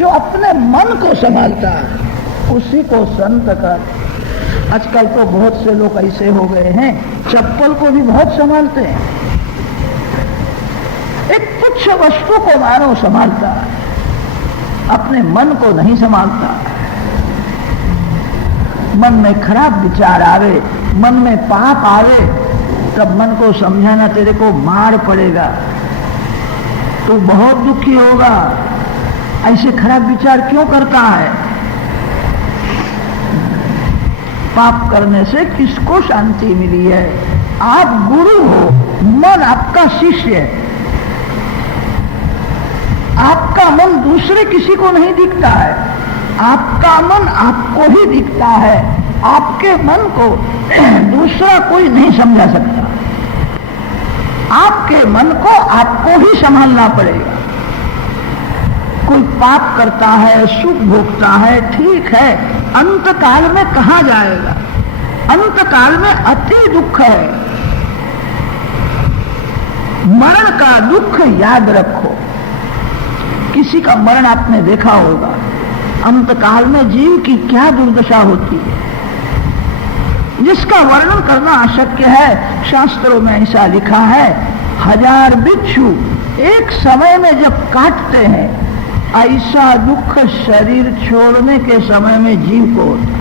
जो अपने मन को संभालता है उसी को संत कर। आजकल तो बहुत से लोग ऐसे हो गए हैं, चप्पल को भी बहुत संभालते हैं, एक तुच्छ वस्तु को मानो संभालता है, अपने मन को नहीं संभालता। मन में खराब विचार आवे, मन में पाप आवे, तब मन को समझाना तेरे को मार पड़ेगा, तो बहुत दुखी होगा। ऐसे खराब विचार क्यों करता है? पाप करने से किसको शांति मिली है? आप गुरु हो, मन आपका शिष्य है। आपका मन दूसरे किसी को नहीं दिखता है, आपका मन आपको ही दिखता है। आपके मन को दूसरा कोई नहीं समझा सकता। आपके मन को आपको ही संभालना पड़ेगा। कोई पाप करता है, सुख भोगता है, ठीक है, अंत काल में कहाँ जाएगा? अंत काल में अति दुख है। मरण का दुख याद रखो। किसी का मरण आपने देखा होगा, अंत काल में जीव की क्या दुर्दशा होती है, जिसका वर्णन करना अशक्य है। शास्त्रों में ऐसा लिखा है, 1000 बिच्छू एक समय में जब काटते हैं, ऐसा दुख शरीर छोड़ने के समय में जीव को होता है।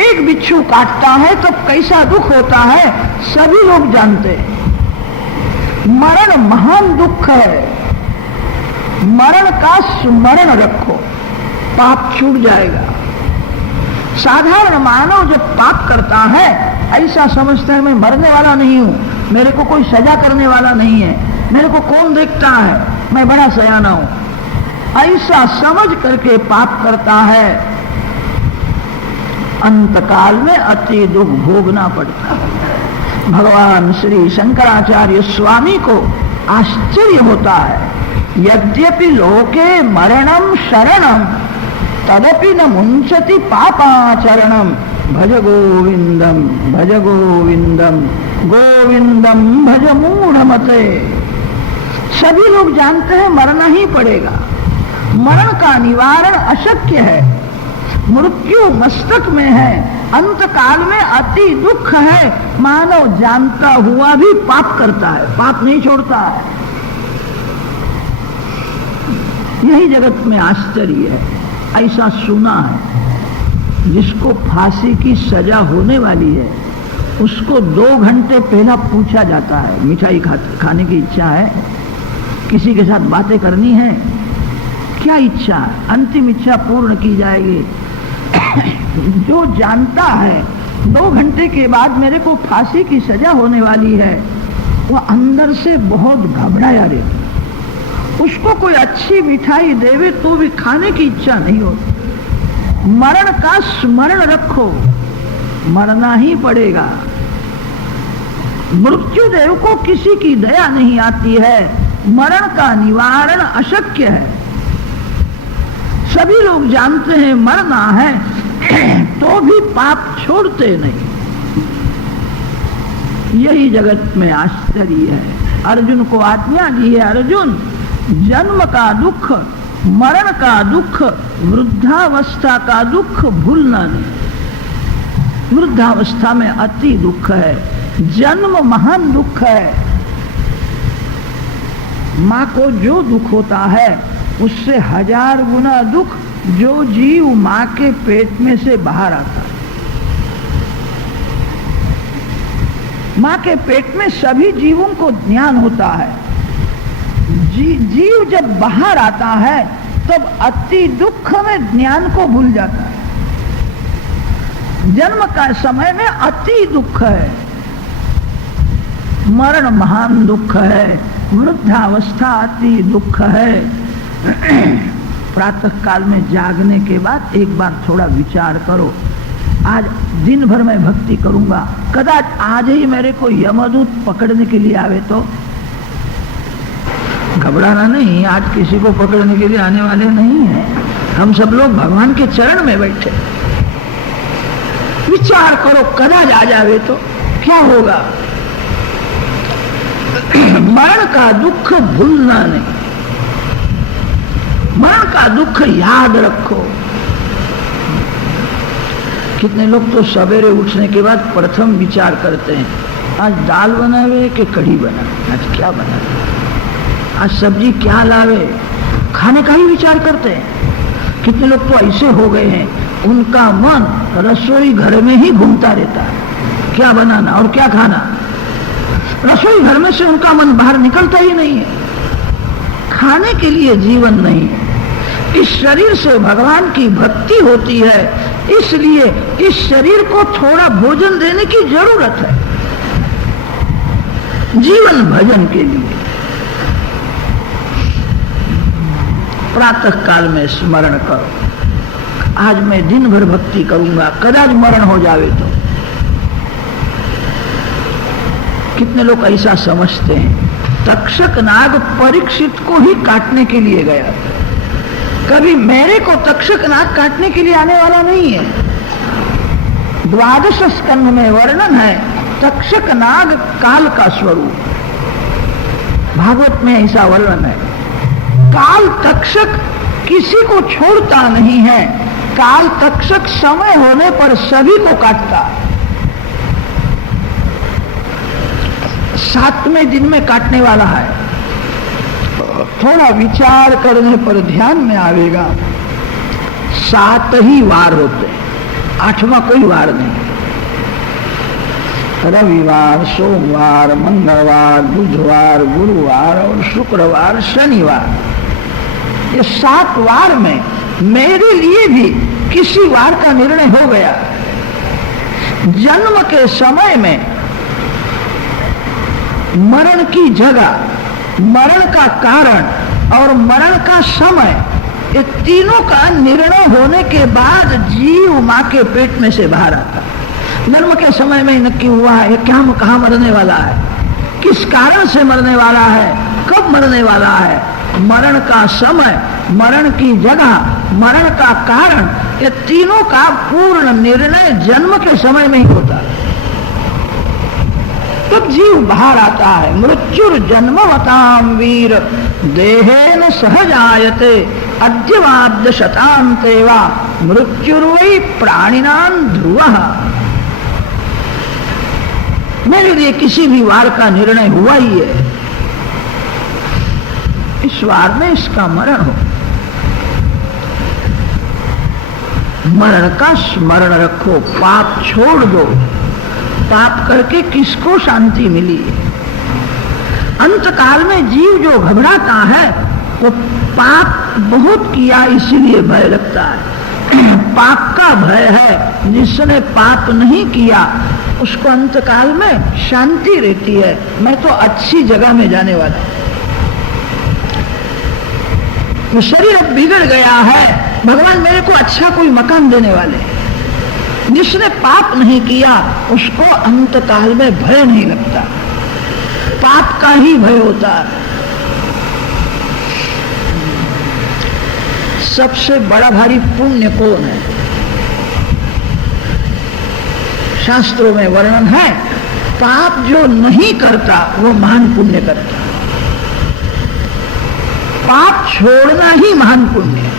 एक बिच्छू काटता है तो कैसा दुख होता है सभी लोग जानते हैं। मरण महान दुख है। मरण का स्मरण रखो, पाप छूट जाएगा। साधारण मानव जब पाप करता है ऐसा समझता है मैं मरने वाला नहीं हूं, मेरे को कोई सजा करने वाला नहीं है, मेरे को कौन देखता है, मैं बड़ा सयाना हूं, ऐसा समझ करके पाप करता है। अंतकाल में अति दुख भोगना पड़ता है। भगवान श्री शंकराचार्य स्वामी को आश्चर्य होता है, यद्यपि लोके मरणम शरणम तदपि न मुंचति पापाचरणम भज गोविंदम भज गोविंदम गोविंदम भज मूढ़मते। सभी लोग जानते हैं मरना ही पड़ेगा, मरण का निवारण अशक्य है, मृत्यु मस्तक में है, अंत काल में अति दुख है। मानव जानता हुआ भी पाप करता है, पाप नहीं छोड़ता है। यही जगत में आश्चर्य है। ऐसा सुना है, जिसको फांसी की सजा होने वाली है उसको 2 घंटे पहला पूछा जाता है, मिठाई खाने की इच्छा है, किसी के साथ बातें करनी है, क्या इच्छा है, अंतिम इच्छा पूर्ण की जाएगी। जो जानता है 2 घंटे के बाद मेरे को फांसी की सजा होने वाली है, वह अंदर से बहुत घबराया रहता। उसको कोई अच्छी मिठाई देवे तो भी खाने की इच्छा नहीं होती। मरण का स्मरण रखो, मरना ही पड़ेगा। मृत्युदेव को किसी की दया नहीं आती है, मरण का निवारण अशक्य है। सभी लोग जानते हैं मरना है तो भी पाप छोड़ते नहीं। यही जगत में आश्चर्य है। अर्जुन को आज्ञा दी है, अर्जुन जन्म का दुख, मरण का दुख, वृद्धावस्था का दुख भूलना नहीं। वृद्धावस्था में अति दुख है, जन्म महान दुख है। माँ को जो दुख होता है उससे 1000 गुना दुख जो जीव माँ के पेट में से बाहर आता है। माँ के पेट में सभी जीवों को ज्ञान होता है। जीव जब बाहर आता है तब अति दुख में ज्ञान को भूल जाता है। जन्म का समय में अति दुख है, मरण महान दुख है, वृद्धावस्था अति दुख है। प्रातः काल में जागने के बाद एक बार थोड़ा विचार करो, आज दिन भर मैं भक्ति करूंगा, कदाच आज ही मेरे को यमदूत पकड़ने के लिए आवे तो घबराना नहीं। आज किसी को पकड़ने के लिए आने वाले नहीं हैं, हम सब लोग भगवान के चरण में बैठे। विचार करो, कदाच आ जावे तो क्या होगा। मरण का दुख भूलना नहीं। मरण का दुख याद रखो। कितने लोग तो सवेरे उठने के बाद प्रथम विचार करते हैं, आज दाल बनावे कि कढ़ी बनावे, आज क्या बनावे, आज सब्जी क्या लावे, खाने का ही विचार करते हैं। कितने लोग तो ऐसे हो गए हैं, उनका मन रसोई घर में ही घूमता रहता है, क्या बनाना और क्या खाना। रसोई घर में से उनका मन बाहर निकलता ही नहीं है। खाने के लिए जीवन नहीं है। इस शरीर से भगवान की भक्ति होती है, इसलिए इस शरीर को थोड़ा भोजन देने की जरूरत है, जीवन भजन के लिए। प्रातः काल में स्मरण करो, आज मैं दिन भर भक्ति करूंगा, कदाच मरण हो जावे तो। कितने लोग ऐसा समझते हैं, तक्षक नाग परीक्षित को ही काटने के लिए गया, कभी मेरे को तक्षक नाग काटने के लिए आने वाला नहीं है। 12 स्कंध में वर्णन है तक्षक नाग काल का स्वरूप, भागवत में ऐसा वर्णन है। काल तक्षक किसी को छोड़ता नहीं है, काल तक्षक समय होने पर सभी को काटता है। 7वें दिन में काटने वाला है। थोड़ा विचार करने पर ध्यान में आवेगा, 7 ही वार होते हैं, 8वां कोई वार नहीं। रविवार, सोमवार, मंगलवार, बुधवार, गुरुवार और शुक्रवार, शनिवार, ये 7 वार में मेरे लिए भी किसी वार का निर्णय हो गया। जन्म के समय में मरण की जगह, मरण का कारण और मरण का समय, ये तीनों का निर्णय होने के बाद जीव मां के पेट में से बाहर आता। जन्म के समय में नक्की हुआ है क्या, कहाँ मरने वाला है, किस कारण से मरने वाला है, कब मरने वाला है। मरण का समय, मरण की जगह, मरण का कारण, ये तीनों का पूर्ण निर्णय जन्म के समय में ही होता है। तब जीव बाहर आता है। मृत्युर जन्मवताम वीर देहेन सहजायते अद्यवाद्य शतांतेवा मृत्युर्वै प्राणिनां ध्रुवः। मेरे लिए किसी भी वार का निर्णय हुआ ही है, इस वार में इसका मरण हो। मरण का स्मरण रखो, पाप छोड़ दो। पाप करके किसको शांति मिली। अंत काल में जीव जो घबराता है वो पाप बहुत किया इसीलिए भय लगता है। पाप का भय है, जिसने पाप नहीं किया उसको अंत काल में शांति रहती है, मैं तो अच्छी जगह में जाने वाला। तो शरीर अब बिगड़ गया है, भगवान मेरे को अच्छा कोई मकान देने वाले। जिसने पाप नहीं किया उसको अंत काल में भय नहीं लगता, पाप का ही भय होता है। सबसे बड़ा भारी पुण्य कौन है? शास्त्रों में वर्णन है, पाप जो नहीं करता वो महान पुण्य करता। पाप छोड़ना ही महान पुण्य है।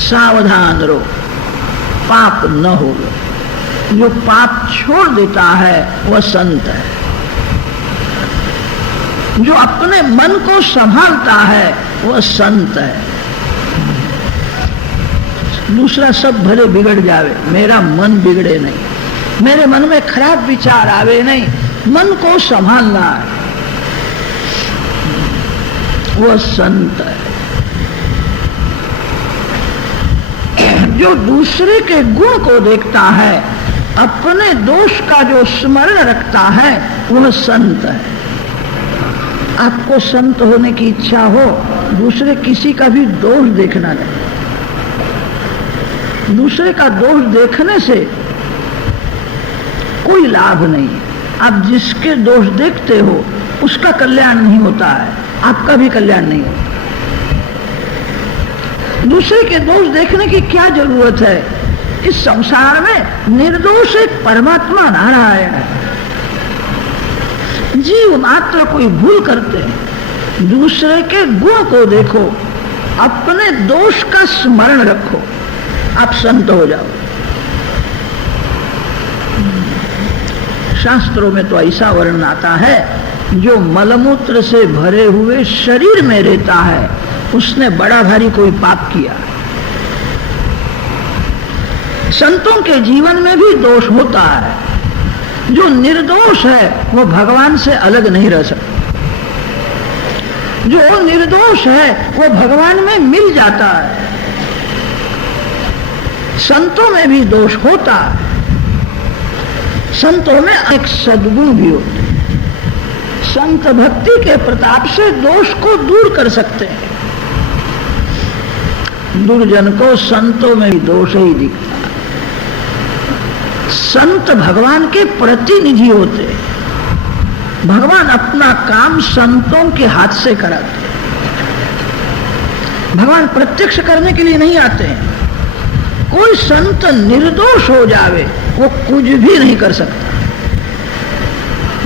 सावधान रहो, पाप न हो। जो पाप छोड़ देता है वह संत है। जो अपने मन को संभालता है वह संत है। दूसरा सब भले बिगड़ जावे, मेरा मन बिगड़े नहीं, मेरे मन में खराब विचार आवे नहीं, मन को संभालना है, वह संत है। जो दूसरे के गुण को देखता है, अपने दोष का जो स्मरण रखता है, वह संत है। आपको संत होने की इच्छा हो, दूसरे किसी का भी दोष देखना नहीं। दूसरे का दोष देखने से कोई लाभ नहीं। आप जिसके दोष देखते हो उसका कल्याण नहीं होता है, आपका भी कल्याण नहीं होता। दूसरे के दोष देखने की क्या जरूरत है? इस संसार में निर्दोष एक परमात्मा नारायण है। जीव मात्र कोई भूल करते हैं। दूसरे के गुण को देखो, अपने दोष का स्मरण रखो, आप संत हो जाओ। शास्त्रों में तो ऐसा वर्णन आता है, जो मलमूत्र से भरे हुए शरीर में रहता है उसने बड़ा भारी कोई पाप किया। संतों के जीवन में भी दोष होता है। जो निर्दोष है वो भगवान से अलग नहीं रह सकता, जो निर्दोष है वो भगवान में मिल जाता है। संतों में भी दोष होता है, संतों में एक सद्गुण भी होते हैं। संत भक्ति के प्रताप से दोष को दूर कर सकते हैं। दुर्जन को संतों में भी दोष ही दिखता है। संत भगवान के प्रतिनिधि होते हैं। भगवान अपना काम संतों के हाथ से कराते हैं। भगवान प्रत्यक्ष करने के लिए नहीं आते हैं। कोई संत निर्दोष हो जावे वो कुछ भी नहीं कर सकता।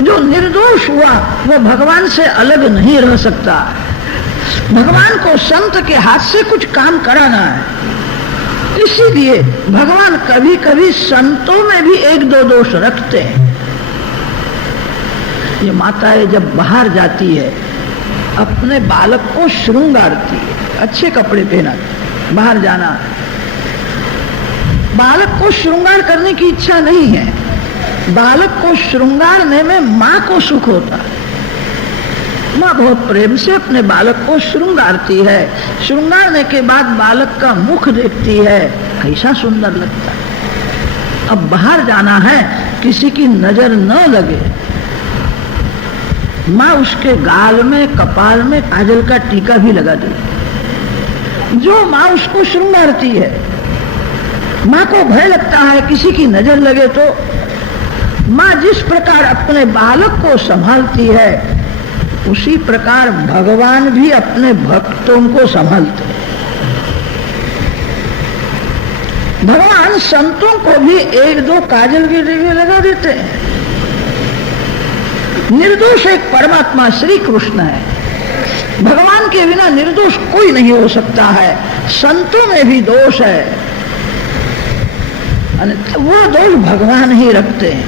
जो निर्दोष हुआ वो भगवान से अलग नहीं रह सकता। भगवान को संत के हाथ से कुछ काम कराना है, इसीलिए भगवान कभी कभी संतों में भी एक दो दोष रखते हैं। ये माताएं जब बाहर जाती है अपने बालक को श्रृंगारती है, अच्छे कपड़े पहनाती। बाहर जाना, बालक को श्रृंगार करने की इच्छा नहीं है, बालक को श्रृंगारने में मां को सुख होता है। मां बहुत प्रेम से अपने बालक को श्रृंगारती है। श्रृंगारने के बाद बालक का मुख देखती है, कैसा सुंदर लगता है। अब बाहर जाना है, किसी की नजर न लगे, मां उसके गाल में कपाल में काजल का टीका भी लगा देती। जो मां उसको श्रृंगारती है, मां को भय लगता है किसी की नजर लगे तो। मां जिस प्रकार अपने बालक को संभालती है उसी प्रकार भगवान भी अपने भक्तों को संभालते हैं। भगवान संतों को भी एक दो काजल के टीके लगा देते हैं। निर्दोष एक परमात्मा श्री कृष्ण है। भगवान के बिना निर्दोष कोई नहीं हो सकता है। संतों में भी दोष है, वो दोष भगवान ही रखते हैं।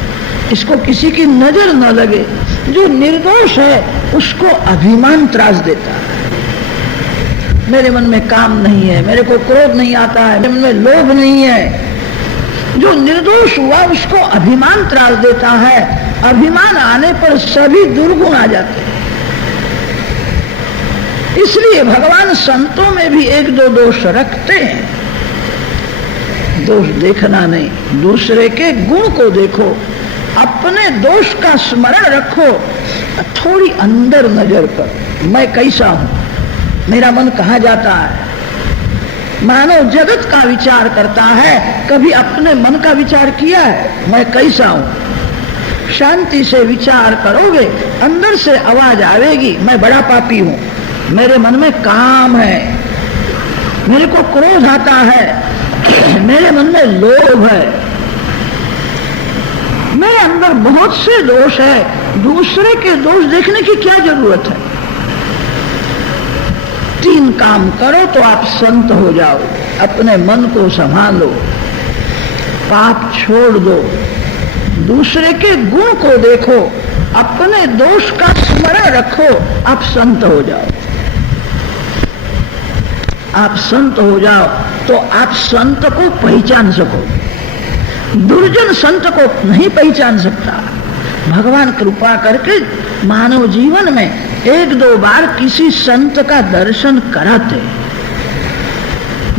इसको किसी की नजर न लगे। जो निर्दोष है उसको अभिमान त्रास देता है। मेरे मन में काम नहीं है, मेरे को क्रोध नहीं आता है, मेरे मन में लोभ नहीं है। जो निर्दोष हुआ उसको अभिमान त्रास देता है। अभिमान आने पर सभी दुर्गुण आ जाते हैं। इसलिए भगवान संतों में भी एक दो दोष रखते हैं। दोष देखना नहीं, दूसरे के गुण को देखो, अपने दोष का स्मरण रखो। थोड़ी अंदर नजर कर, मैं कैसा हूं, मेरा मन कहां जाता है। मानव जगत का विचार करता है, कभी अपने मन का विचार किया है, मैं कैसा हूं। शांति से विचार करोगे, अंदर से आवाज आवेगी, मैं बड़ा पापी हूं, मेरे मन में काम है, मेरे को क्रोध आता है, मेरे मन में लोभ है, मेरे अंदर बहुत से दोष है। दूसरे के दोष देखने की क्या जरूरत है। 3 काम करो तो आप संत हो जाओ। अपने मन को संभालो, पाप छोड़ दो, दूसरे के गुण को देखो, अपने दोष का स्मरण रखो, आप संत हो जाओ। आप संत हो जाओ तो आप संत को पहचान सको। दुर्जन संत को नहीं पहचान सकता। भगवान कृपा करके मानव जीवन में 1-2 बार किसी संत का दर्शन कराते।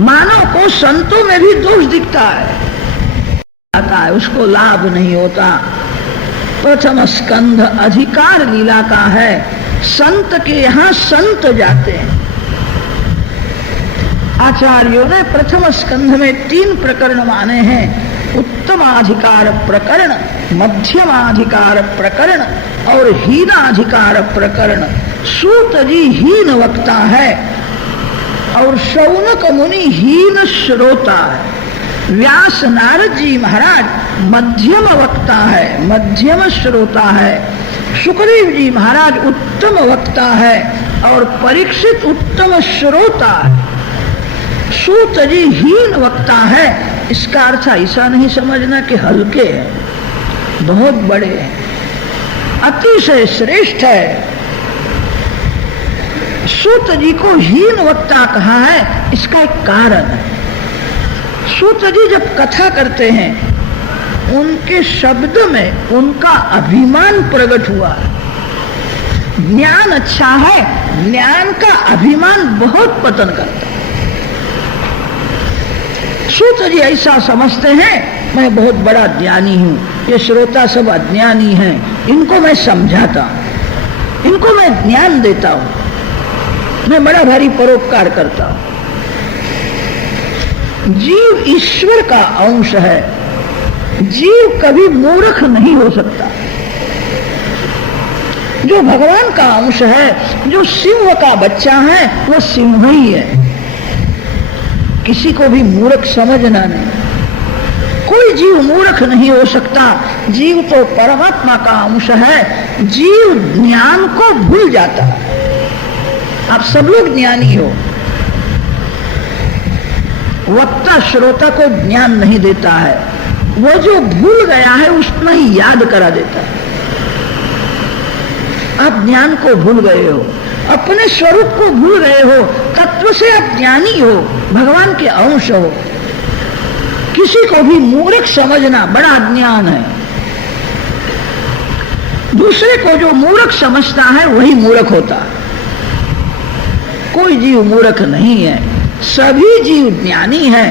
मानव को संतों में भी दोष दिखता है, उसको लाभ नहीं होता। प्रथम स्कंध अधिकार लीला का है। संत के यहाँ संत जाते हैं। आचार्यों ने प्रथम स्कंध में 3 प्रकरण माने हैं। उत्तमाधिकार प्रकरण, मध्यमाधिकार प्रकरण और हीनाधिकार प्रकरण। सूत जी हीन वक्ता है और शौनक मुनि हीन श्रोता है। व्यास नारद जी महाराज मध्यम वक्ता है, मध्यम श्रोता है। सुखदेव जी महाराज उत्तम वक्ता है और परीक्षित उत्तम श्रोता है। सूत जी हीन वक्ता है, इसका अर्थ ऐसा नहीं समझना कि हल्के हैं, बहुत बड़े हैं, अतिशय श्रेष्ठ है। सूत जी को हीन वक्ता कहा है, इसका एक कारण है। सूत जी जब कथा करते हैं, उनके शब्द में उनका अभिमान प्रकट हुआ है। ज्ञान अच्छा है, ज्ञान का अभिमान बहुत पतन करता है। सूत जी ऐसा समझते हैं, मैं बहुत बड़ा ज्ञानी हूं, ये श्रोता सब अज्ञानी हैं, इनको मैं समझाता हूं, इनको मैं ज्ञान देता हूं, मैं बड़ा भारी परोपकार करता हूं। जीव ईश्वर का अंश है, जीव कभी मूर्ख नहीं हो सकता। जो भगवान का अंश है, जो सिंह का बच्चा है, वो सिंह ही है। किसी को भी मूर्ख समझना नहीं, कोई जीव मूर्ख नहीं हो सकता। जीव तो परमात्मा का अंश है, जीव ज्ञान को भूल जाता है। आप सब लोग ज्ञानी हो, वक्ता श्रोता को ज्ञान नहीं देता है, वो जो भूल गया है उतना ही याद करा देता है। आप ज्ञान को भूल गए हो, अपने स्वरूप को भूल गए हो, तत्व से आप ज्ञानी हो, भगवान के अंश हो। किसी को भी मूर्ख समझना बड़ा अज्ञान है। दूसरे को जो मूर्ख समझता है वही मूर्ख होता है। कोई जीव मूर्ख नहीं है, सभी जीव ज्ञानी है।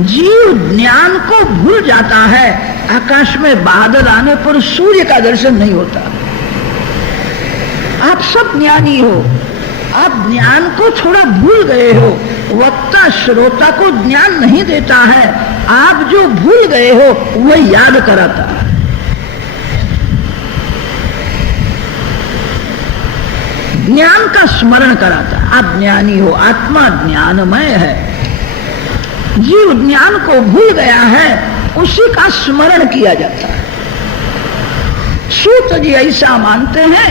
जीव ज्ञान को भूल जाता है। आकाश में बादल आने पर सूर्य का दर्शन नहीं होता। आप सब ज्ञानी हो, आप ज्ञान को थोड़ा भूल गए हो। वक्ता श्रोता को ज्ञान नहीं देता है, आप जो भूल गए हो वह याद कराता है। ज्ञान का स्मरण कराता है। आप ज्ञानी हो, आत्मा ज्ञानमय है। जीव ज्ञान को भूल गया है, उसी का स्मरण किया जाता है। सूत जी ऐसा मानते हैं,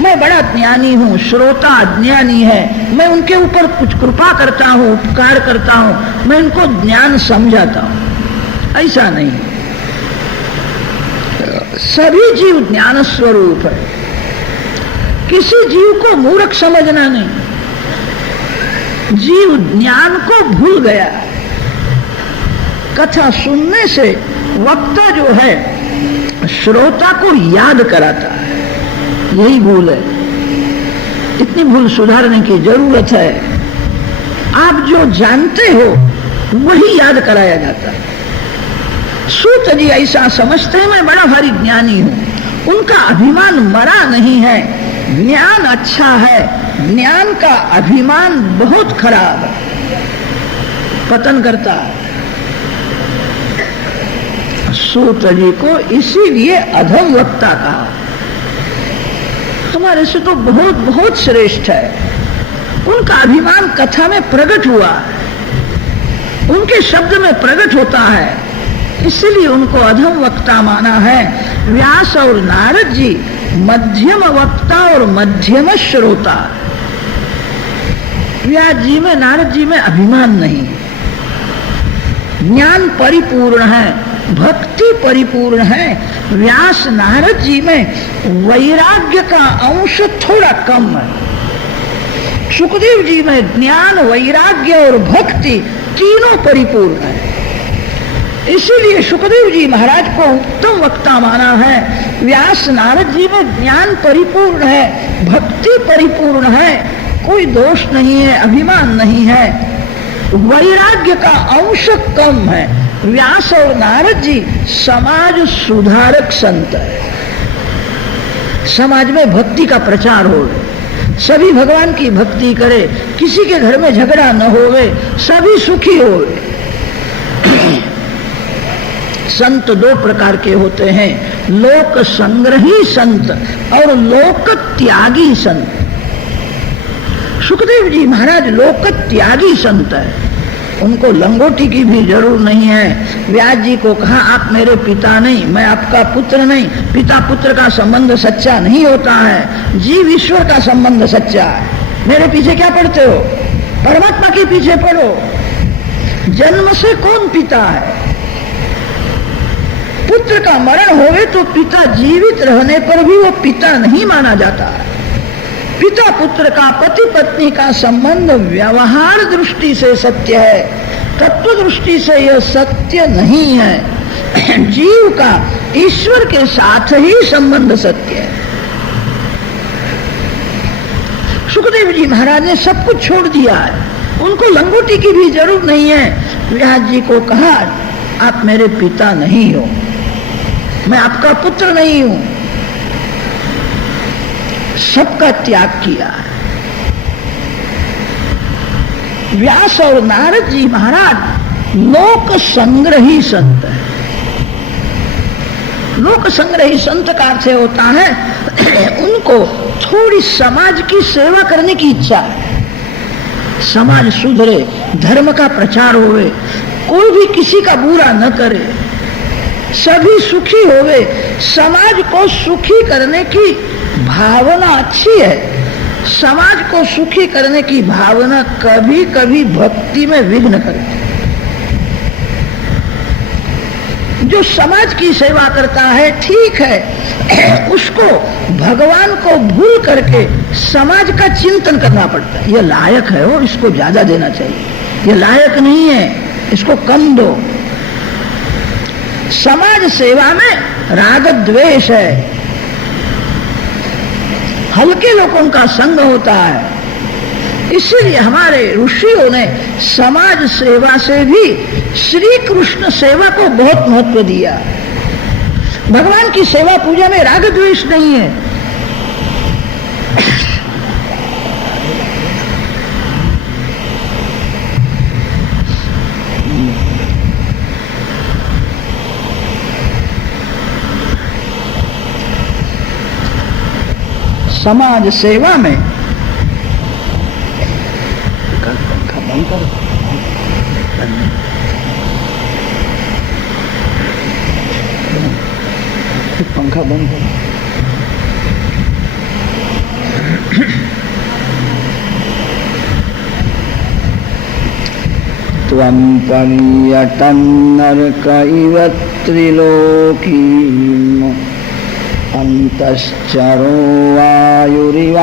मैं बड़ा ज्ञानी हूं, श्रोता अज्ञानी है, मैं उनके ऊपर कुछ कृपा करता हूं, उपकार करता हूं, मैं उनको ज्ञान समझाता हूं। ऐसा नहीं, सभी जीव ज्ञान स्वरूप है। किसी जीव को मूर्ख समझना नहीं। जीव ज्ञान को भूल गया। कथा सुनने से वक्ता जो है श्रोता को याद कराता है, यही भूल है। इतनी भूल सुधारने की जरूरत है। आप जो जानते हो वही याद कराया जाता है। सूत जी ऐसा समझते हैं, मैं बड़ा भारी ज्ञानी हूं। उनका अभिमान मरा नहीं है, ज्ञान अच्छा है, ज्ञान का अभिमान बहुत खराब है, पतन करता है। सूत जी को इसीलिए अधम वक्ता कहा। हमारे से तो बहुत बहुत श्रेष्ठ है। उनका अभिमान कथा में प्रकट हुआ, उनके शब्द में प्रकट होता है, इसलिए उनको अधम वक्ता माना है। व्यास और नारद जी मध्यम वक्ता और मध्यम श्रोता। व्यास जी में, नारद जी में अभिमान नहीं, ज्ञान परिपूर्ण है, भक्ति परिपूर्ण है। व्यास नारद जी में वैराग्य का अंश थोड़ा कम है। सुखदेव जी में ज्ञान, वैराग्य और भक्ति तीनों परिपूर्ण है। इसीलिए सुखदेव जी महाराज को उत्तम वक्ता माना है। व्यास नारद जी में ज्ञान परिपूर्ण है, भक्ति परिपूर्ण है, कोई दोष नहीं है, अभिमान नहीं है। वैराग्य का अंश कम है। व्यास और नारद जी समाज सुधारक संत है। समाज में भक्ति का प्रचार हो, सभी भगवान की भक्ति करे, किसी के घर में झगड़ा न होवे, सभी सुखी होवे। संत दो प्रकार के होते हैं, लोक संग्रही संत और लोक त्यागी संत। सुखदेव जी महाराज लोक त्यागी संत है, उनको लंगोटी की भी जरूर नहीं है। व्यास जी को कहा, आप मेरे पिता नहीं, मैं आपका पुत्र नहीं। पिता पुत्र का संबंध सच्चा नहीं होता है, जीव ईश्वर का संबंध सच्चा है। मेरे पीछे क्या पढ़ते हो? परमात्मा के पीछे पढ़ो। जन्म से कौन पिता है? पुत्र का मरण होवे तो पिता जीवित रहने पर भी वो पिता नहीं माना जाता। पिता पुत्र का, पति पत्नी का संबंध व्यवहार दृष्टि से सत्य है, तत्व दृष्टि से यह सत्य नहीं है। जीव का ईश्वर के साथ ही संबंध सत्य है। सुखदेव जी महाराज ने सब कुछ छोड़ दिया है, उनको लंगोटी की भी जरूरत नहीं है। व्यास जी को कहा, आप मेरे पिता नहीं हो, मैं आपका पुत्र नहीं हूं। सबका त्याग किया। व्यास और नारद जी महाराज लोक संग्रही संत है। लोक संग्रही संत का अर्थ होता है उनको थोड़ी समाज की सेवा करने की इच्छा है। समाज सुधरे, धर्म का प्रचार होवे, कोई भी किसी का बुरा न करे, सभी सुखी होवे। समाज को सुखी करने की भावना अच्छी है। समाज को सुखी करने की भावना कभी कभी भक्ति में विघ्न करती है। जो समाज की सेवा करता है ठीक है, उसको भगवान को भूल करके समाज का चिंतन करना पड़ता है। ये लायक है, वो इसको ज्यादा देना चाहिए, ये लायक नहीं है, इसको कम दो। समाज सेवा में राग द्वेष है, हल्के लोगों का संग होता है। इसीलिए हमारे ऋषियों ने समाज सेवा से भी श्री कृष्ण सेवा को बहुत महत्व दिया। भगवान की सेवा पूजा में राग द्वेष नहीं है। समाज सेवा में पंखा बंद करो, पंखा बंद करो। त्वं पर्यटन नरक इव त्रिलोकीम् अंतश्चरो वायुरिवात्मसाक्षी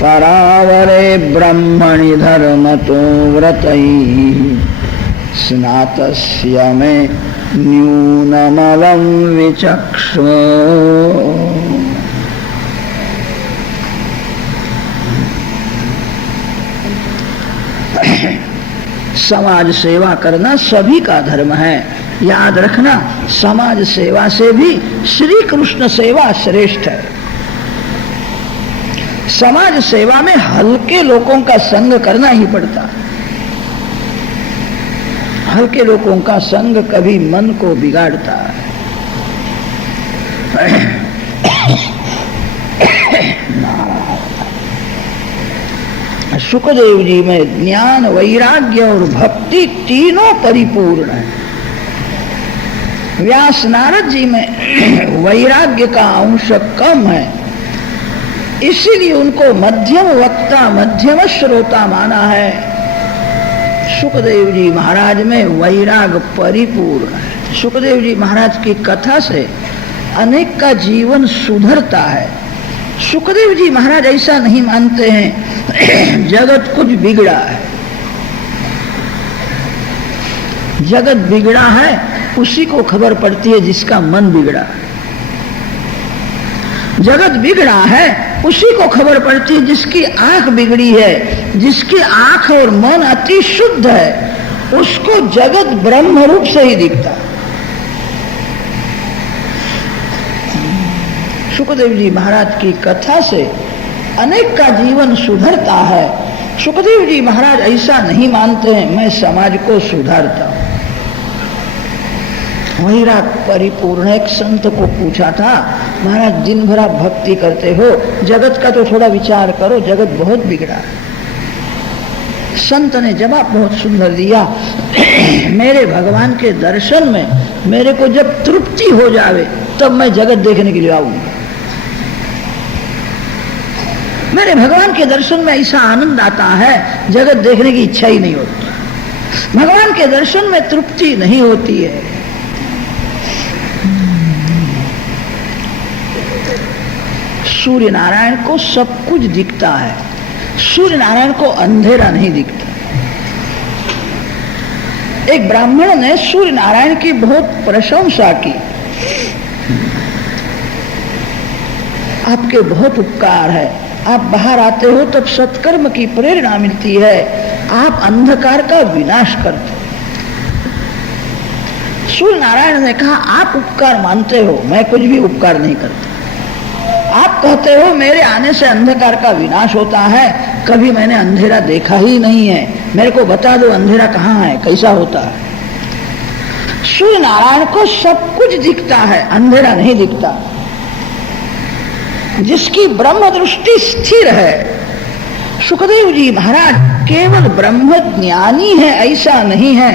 परावरे ब्रह्मणि धर्मतो व्रतैः स्नातस्य मे न्यूनमलं विचक्ष्व। समाज सेवा करना सभी का धर्म है। याद रखना, समाज सेवा से भी श्री कृष्ण सेवा श्रेष्ठ है। समाज सेवा में हल्के लोगों का संग करना ही पड़ता है। हल्के लोगों का संग कभी मन को बिगाड़ता है। सुखदेव जी में ज्ञान, वैराग्य और भक्ति तीनों परिपूर्ण है। व्यास नारद जी में वैराग्य का अंश कम है, इसीलिए उनको मध्यम वक्ता, मध्यम श्रोता माना है। सुखदेव जी महाराज में वैराग परिपूर्ण है। सुखदेव जी महाराज की कथा से अनेक का जीवन सुधरता है। सुखदेव जी महाराज ऐसा नहीं मानते हैं जगत कुछ बिगड़ा है। जगत बिगड़ा है उसी को खबर पड़ती है जिसका मन बिगड़ा है। जगत बिगड़ा है उसी को खबर पड़ती है जिसकी आंख बिगड़ी है। जिसकी आंख और मन अति शुद्ध है उसको जगत ब्रह्म रूप से ही दिखता है। सुखदेव जी महाराज की कथा से अनेक का जीवन सुधरता है। सुखदेव जी महाराज ऐसा नहीं मानते हैं मैं समाज को सुधारता हूं। वैराग परिपूर्ण एक संत को पूछा था, महाराज दिन भर आप भक्ति करते हो, जगत का तो थोड़ा विचार करो, जगत बहुत बिगड़ा है। संत ने जवाब बहुत सुंदर दिया, मेरे भगवान के दर्शन में मेरे को जब तृप्ति हो जावे तब मैं जगत देखने के लिए आऊंगा। मेरे भगवान के दर्शन में ऐसा आनंद आता है, जगत देखने की इच्छा ही नहीं होती। भगवान के दर्शन में तृप्ति नहीं होती है। सूर्य नारायण को सब कुछ दिखता है, सूर्य नारायण को अंधेरा नहीं दिखता। एक ब्राह्मण ने सूर्य नारायण की बहुत प्रशंसा की। आपके बहुत उपकार है, आप बाहर आते हो तब सत्कर्म की प्रेरणा मिलती है, आप अंधकार का विनाश करते। सूर्य नारायण ने कहा, आप उपकार मानते हो, मैं कुछ भी उपकार नहीं करता। आप कहते हो मेरे आने से अंधकार का विनाश होता है, कभी मैंने अंधेरा देखा ही नहीं है, मेरे को बता दो अंधेरा कहाँ है, कैसा होता है। सूर्य नारायण को सब कुछ दिखता है, अंधेरा नहीं दिखता। जिसकी ब्रह्म दृष्टि स्थिर है, सुखदेव जी महाराज केवल ब्रह्म ज्ञानी है ऐसा नहीं है,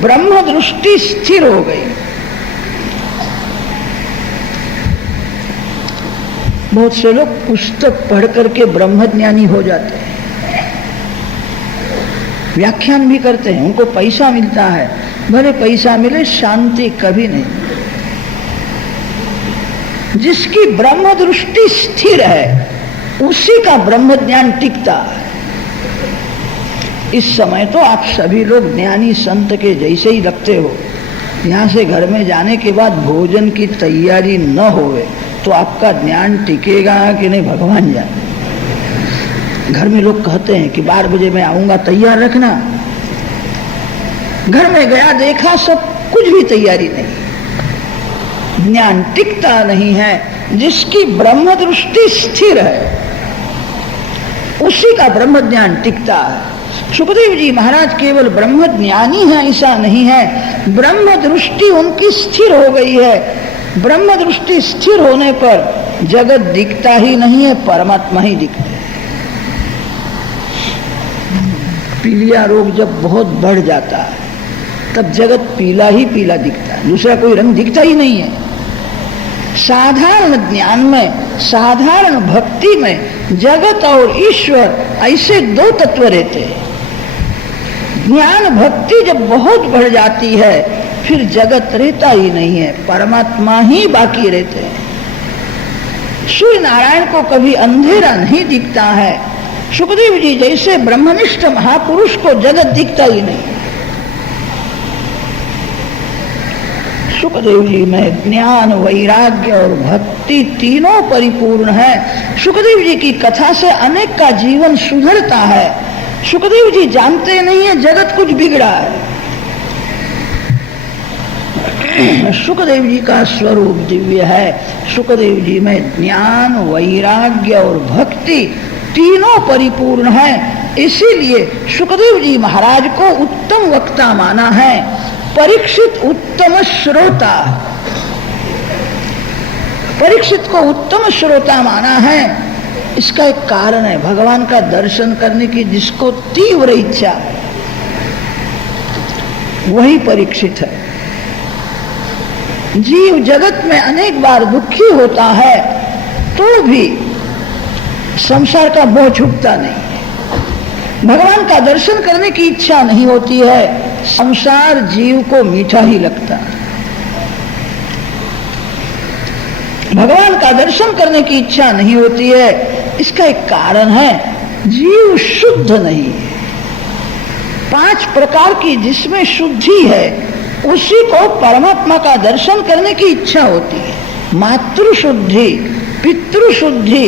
ब्रह्म दृष्टि स्थिर हो गई। बहुत से लोग पुस्तक पढ़ करके ब्रह्म ज्ञानी हो जाते हैं, व्याख्यान भी करते हैं, उनको पैसा मिलता है, भले पैसा मिले शांति कभी नहीं। जिसकी ब्रह्म दृष्टि स्थिर है उसी का ब्रह्म ज्ञान टिकता है। इस समय तो आप सभी लोग ज्ञानी संत के जैसे ही लगते हो। यहाँ से घर में जाने के बाद भोजन की तैयारी न होवे तो आपका ज्ञान टिकेगा कि नहीं भगवान जाने। घर में लोग कहते हैं कि 12 बजे मैं आऊंगा, तैयार रखना। घर में गया देखा सब कुछ भी तैयारी नहीं, ज्ञान टिकता नहीं है। जिसकी ब्रह्म दृष्टि स्थिर है उसी का ब्रह्म ज्ञान टिकता है। सुखदेव जी महाराज केवल ब्रह्म ज्ञानी है ऐसा नहीं है, ब्रह्म दृष्टि उनकी स्थिर हो गई है। ब्रह्म दृष्टि स्थिर होने पर जगत दिखता ही नहीं है, परमात्मा ही दिखता है। पीलिया रोग जब बहुत बढ़ जाता है तब जगत पीला ही पीला दिखता है, दूसरा कोई रंग दिखता ही नहीं है। साधारण ज्ञान में, साधारण भक्ति में जगत और ईश्वर ऐसे दो तत्व रहते हैं। ज्ञान भक्ति जब बहुत बढ़ जाती है फिर जगत रहता ही नहीं है, परमात्मा ही बाकी रहते हैं। सूर्य नारायण को कभी अंधेरा नहीं दिखता है। सुखदेव जी जैसे ब्रह्मनिष्ठ महापुरुष को जगत दिखता ही नहीं। सुखदेव जी में ज्ञान, वैराग्य और भक्ति तीनों परिपूर्ण है। सुखदेव जी की कथा से अनेक का जीवन सुधरता है। सुखदेव जी जानते नहीं है जगत कुछ बिगड़ा है। सुखदेव जी का स्वरूप दिव्य है। सुखदेव जी में ज्ञान, वैराग्य और भक्ति तीनों परिपूर्ण है। इसीलिए सुखदेव जी महाराज को उत्तम वक्ता माना है। परीक्षित उत्तम श्रोता, परीक्षित को उत्तम श्रोता माना है। इसका एक कारण है, भगवान का दर्शन करने की जिसको तीव्र इच्छा है वही परीक्षित है। जीव जगत में अनेक बार दुखी होता है तो भी संसार का मोह छूटता नहीं है। भगवान का दर्शन करने की इच्छा नहीं होती है, संसार जीव को मीठा ही लगता है। भगवान का दर्शन करने की इच्छा नहीं होती है, इसका एक कारण है, जीव शुद्ध नहीं है। 5 प्रकार की जिसमें शुद्धि है उसी को परमात्मा का दर्शन करने की इच्छा होती है। मातृ शुद्धि, पितृ शुद्धि,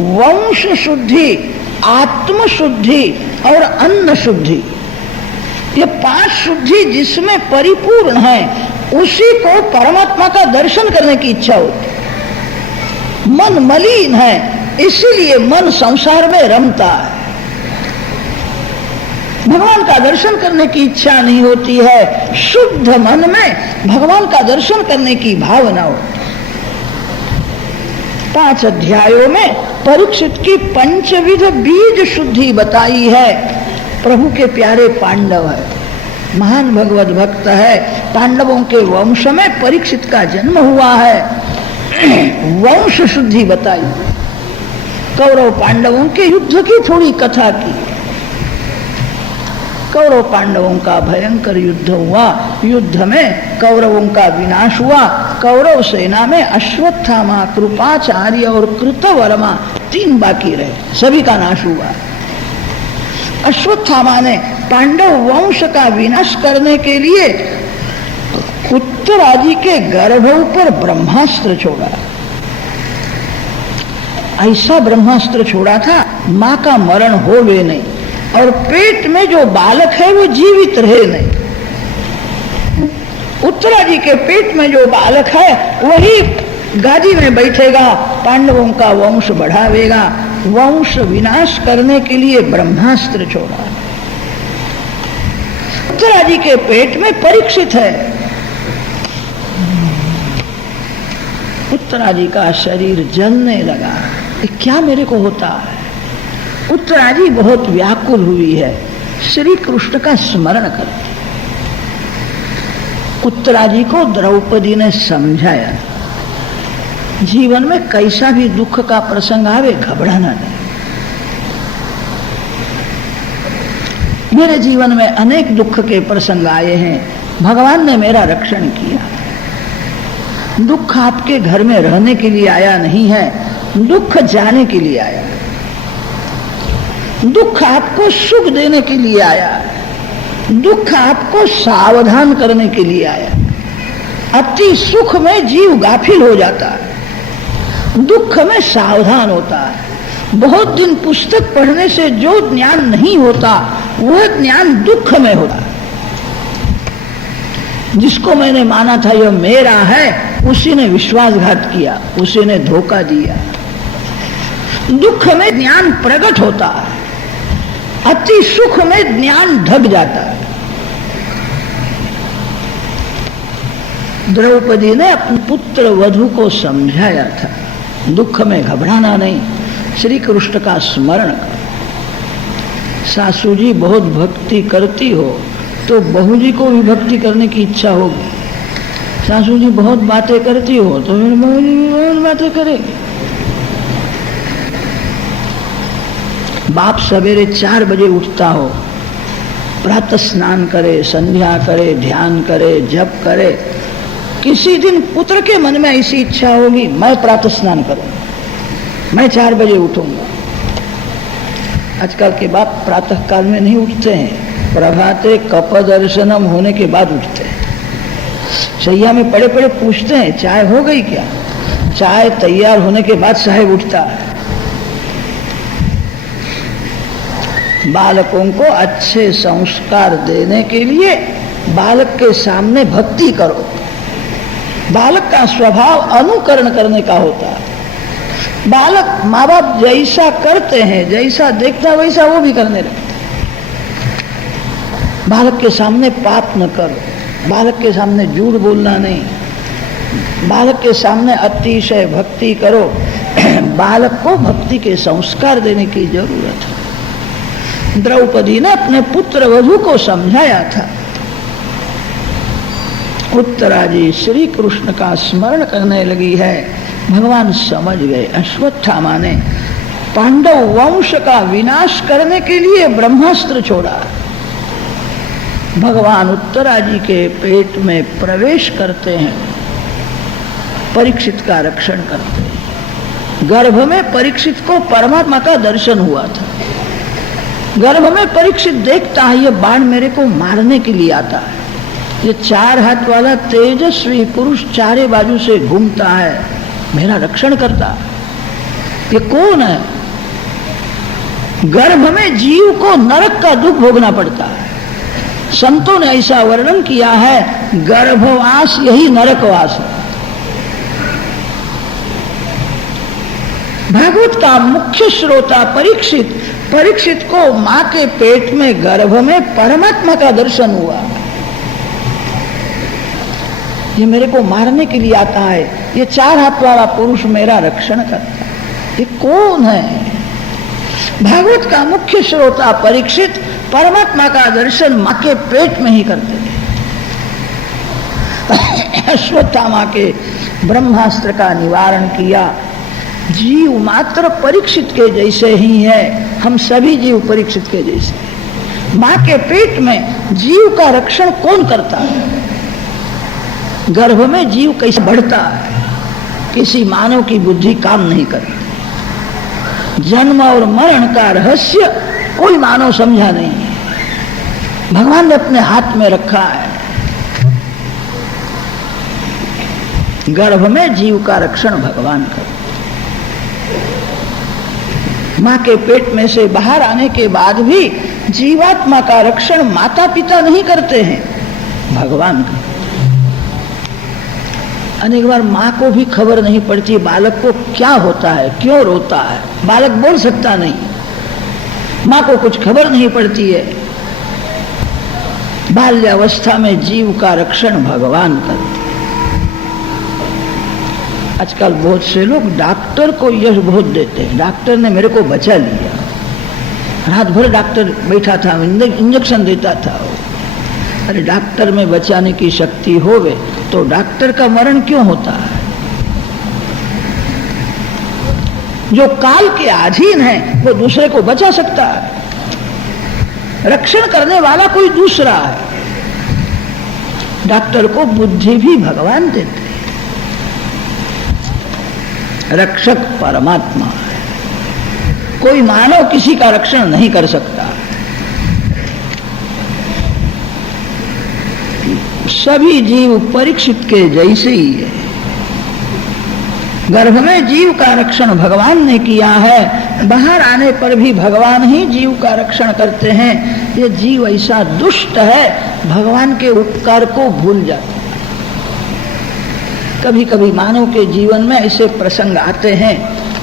वंश शुद्धि, आत्म शुद्धि और अन्न शुद्धि, ये 5 शुद्धि जिसमें परिपूर्ण है उसी को परमात्मा का दर्शन करने की इच्छा होती है। मन मलिन है इसीलिए मन संसार में रमता है। भगवान का दर्शन करने की इच्छा नहीं होती है। शुद्ध मन में भगवान का दर्शन करने की भावना होती है। 5 अध्यायों में परीक्षित की 5विध बीज शुद्धि बताई है। प्रभु के प्यारे पांडव है, महान भगवत भक्त है। पांडवों के वंश में परीक्षित का जन्म हुआ है। वंश शुद्धि बताई। कौरव पांडवों के युद्ध की थोड़ी कथा की। कौरव पांडवों का भयंकर युद्ध हुआ। युद्ध में कौरवों का विनाश हुआ। कौरव सेना में अश्वत्थामा, कृपाचार्य और कृतवर्मा 3 बाकी रहे, सभी का नाश हुआ। अश्वत्थामा ने पांडव वंश का विनाश करने के लिए उत्तरादि के गर्भ पर ब्रह्मास्त्र छोड़ा। ऐसा ब्रह्मास्त्र छोड़ा था, मां का मरण हो भी नहीं और पेट में जो बालक है वो जीवित रहे नहीं। उत्तरादि के पेट में जो बालक है वही गादी में बैठेगा, पांडवों का वंश बढ़ावेगा। वंश विनाश करने के लिए ब्रह्मास्त्र छोड़ा। उत्तरादि के पेट में परीक्षित है। उत्तरादि का शरीर जलने लगा, ये क्या मेरे को होता है। उत्तरादि बहुत व्याकुल हुई है, श्री कृष्ण का स्मरण करती। उत्तरादि को द्रौपदी ने समझाया, जीवन में कैसा भी दुख का प्रसंग आवे घबराना नहीं। मेरे जीवन में अनेक दुख के प्रसंग आए हैं, भगवान ने मेरा रक्षण किया। दुख आपके घर में रहने के लिए आया नहीं है, दुख जाने के लिए आया। दुख आपको सुख देने के लिए आया, दुख आपको सावधान करने के लिए आया। अति सुख में जीव गाफिल हो जाता है, दुख में सावधान होता है। बहुत दिन पुस्तक पढ़ने से जो ज्ञान नहीं होता वह ज्ञान दुख में होता। जिसको मैंने माना था यह मेरा है, उसी ने विश्वासघात किया, उसी ने धोखा दिया। दुख में ज्ञान प्रकट होता है, अति सुख में ज्ञान ढक जाता है। द्रौपदी ने अपने पुत्र वधु को समझाया था, दुख में घबराना नहीं, श्री कृष्ण का स्मरण कर। सासू जी बहुत भक्ति करती हो तो बहू जी को भी भक्ति करने की इच्छा होगी। सासू जी बहुत बातें करती हो तो फिर बहू जी भी बहुत बातें करेगी। बाप सवेरे 4 बजे उठता हो, प्रातः स्नान करे, संध्या करे, ध्यान करे, जप करे। किसी दिन पुत्र के मन में ऐसी इच्छा होगी, मैं प्रातः स्नान करूंगा, मैं 4 बजे उठूंगा। आजकल के बाप प्रातः काल में नहीं उठते हैं, प्रभाते कप दर्शनम होने के बाद उठते हैं। शैया में पड़े पड़े पूछते हैं चाय हो गई क्या? चाय तैयार होने के बाद साहेब उठता है। बालकों को अच्छे संस्कार देने के लिए बालक के सामने भक्ति करो। बालक का स्वभाव अनुकरण करने का होता है। बालक माँ बाप जैसा करते हैं, जैसा देखता वैसा वो भी करने लगता। बालक के सामने पाप न करो, बालक के सामने झूठ बोलना नहीं, बालक के सामने अतिशय भक्ति करो। बालक को भक्ति के संस्कार देने की जरूरत है। द्रौपदी ने अपने पुत्र वधु को समझाया था। उत्तराजी श्री कृष्ण का स्मरण करने लगी है, भगवान समझ गए। अश्वत्थामा ने पांडव वंश का विनाश करने के लिए ब्रह्मास्त्र छोड़ा। भगवान उत्तराजी के पेट में प्रवेश करते हैं, परीक्षित का रक्षण करते हैं। गर्भ में परीक्षित को परमात्मा का दर्शन हुआ था। गर्भ में परीक्षित देखता है ये बाण मेरे को मारने के लिए आता है, ये 4 हाथ वाला तेजस्वी पुरुष चारे बाजू से घूमता है, मेरा रक्षण करता है, ये कौन है? गर्भ में जीव को नरक का दुख भोगना पड़ता है। संतों ने ऐसा वर्णन किया है, गर्भवास यही नरकवास है। भागवत का मुख्य श्रोता परीक्षित, परीक्षित को मां के पेट में गर्भ में परमात्मा का दर्शन हुआ। ये मेरे को मारने के लिए आता है, ये 4 हाथ वाला पुरुष मेरा रक्षण करता है, ये कौन है? भागवत का मुख्य श्रोता परीक्षित परमात्मा का दर्शन मां के पेट में ही करते थे। अश्वत्थामा के ब्रह्मास्त्र का निवारण किया। जीव मात्र परीक्षित के जैसे ही है, हम सभी जीव परीक्षित के जैसे हैं। मां के पेट में जीव का रक्षण कौन करता है? गर्भ में जीव कैसे बढ़ता है, किसी मानव की बुद्धि काम नहीं करती। जन्म और मरण का रहस्य कोई मानव समझा नहीं है, भगवान ने अपने हाथ में रखा है। गर्भ में जीव का रक्षण भगवान करते। मां के पेट में से बाहर आने के बाद भी जीवात्मा का रक्षण माता पिता नहीं करते हैं, भगवान करते। अनेक बार माँ को भी खबर नहीं पड़ती बालक को क्या होता है, क्यों रोता है। बालक बोल सकता नहीं, माँ को कुछ खबर नहीं पड़ती है। बाल्यावस्था में जीव का रक्षण भगवान करते। आजकल बहुत से लोग डॉक्टर को यश बहुत देते हैं, डॉक्टर ने मेरे को बचा लिया, रात भर डॉक्टर बैठा था, इंजेक्शन देता था। अरे डॉक्टर में बचाने की शक्ति होवे तो डॉक्टर का मरण क्यों होता है? जो काल के अधीन है वो दूसरे को बचा सकता है। रक्षण करने वाला कोई दूसरा है। डॉक्टर को बुद्धि भी भगवान देते हैं। रक्षक परमात्मा है, कोई मानव किसी का रक्षण नहीं कर सकता। सभी जीव परीक्षित के जैसे ही है। गर्भ में जीव का रक्षण भगवान ने किया है, बाहर आने पर भी भगवान ही जीव का रक्षण करते हैं। ये जीव ऐसा दुष्ट है, भगवान के उपकार को भूल जाता है। कभी कभी मानव के जीवन में ऐसे प्रसंग आते हैं,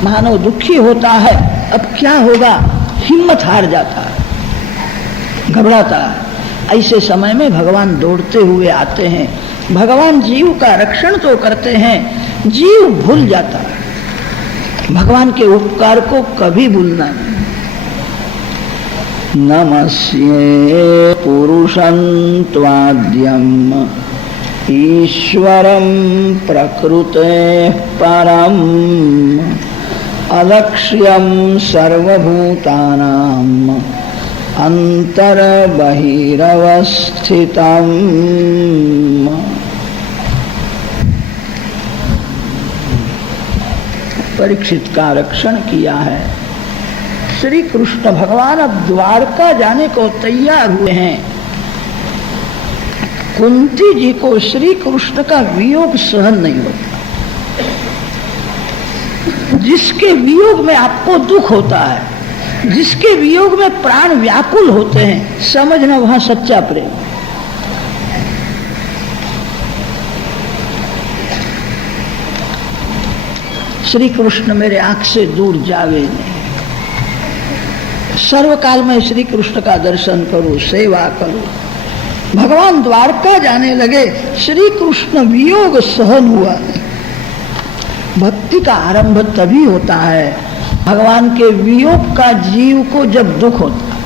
मानव दुखी होता है, अब क्या होगा, हिम्मत हार जाता है, घबराता है। ऐसे समय में भगवान दौड़ते हुए आते हैं। भगवान जीव का रक्षण तो करते हैं, जीव भूल जाता है। भगवान के उपकार को कभी भूलना नहीं। नमस्ये पुरुषं त्वाद्यम् ईश्वरं प्रकृतेः परम् अलक्ष्यं सर्वभूतानां अंतर बहिरवस्थितम्। परीक्षित का रक्षण किया है। श्री कृष्ण भगवान अब द्वारका जाने को तैयार हुए हैं। कुंती जी को श्री कृष्ण का वियोग सहन नहीं होता। जिसके वियोग में आपको दुख होता है, जिसके वियोग में प्राण व्याकुल होते हैं, समझना वहां सच्चा प्रेम। श्री कृष्ण मेरे आंख से दूर जावे नहीं। सर्वकाल में श्री कृष्ण का दर्शन करूं, सेवा करूं। भगवान द्वारका जाने लगे, श्री कृष्ण वियोग सहन हुआ नहीं। भक्ति का आरंभ तभी होता है भगवान के वियोग का जीव को जब दुख होता है।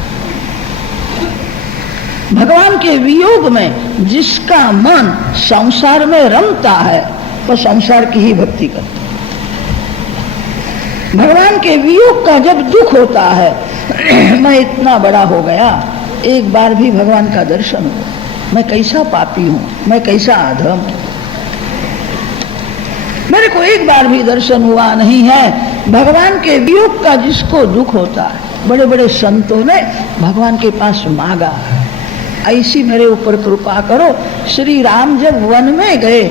भगवान के वियोग में जिसका मन संसार में रमता है वह संसार की ही भक्ति करता है। भगवान के वियोग का जब दुख होता है, मैं इतना बड़ा हो गया, एक बार भी भगवान का दर्शन हो, मैं कैसा पापी हूं, मैं कैसा अधम, मेरे को एक बार भी दर्शन हुआ नहीं है। भगवान के वियोग का जिसको दुख होता है, बड़े बड़े संतों ने भगवान के पास मांगा, ऐसी मेरे ऊपर कृपा करो। श्री राम जब वन में गए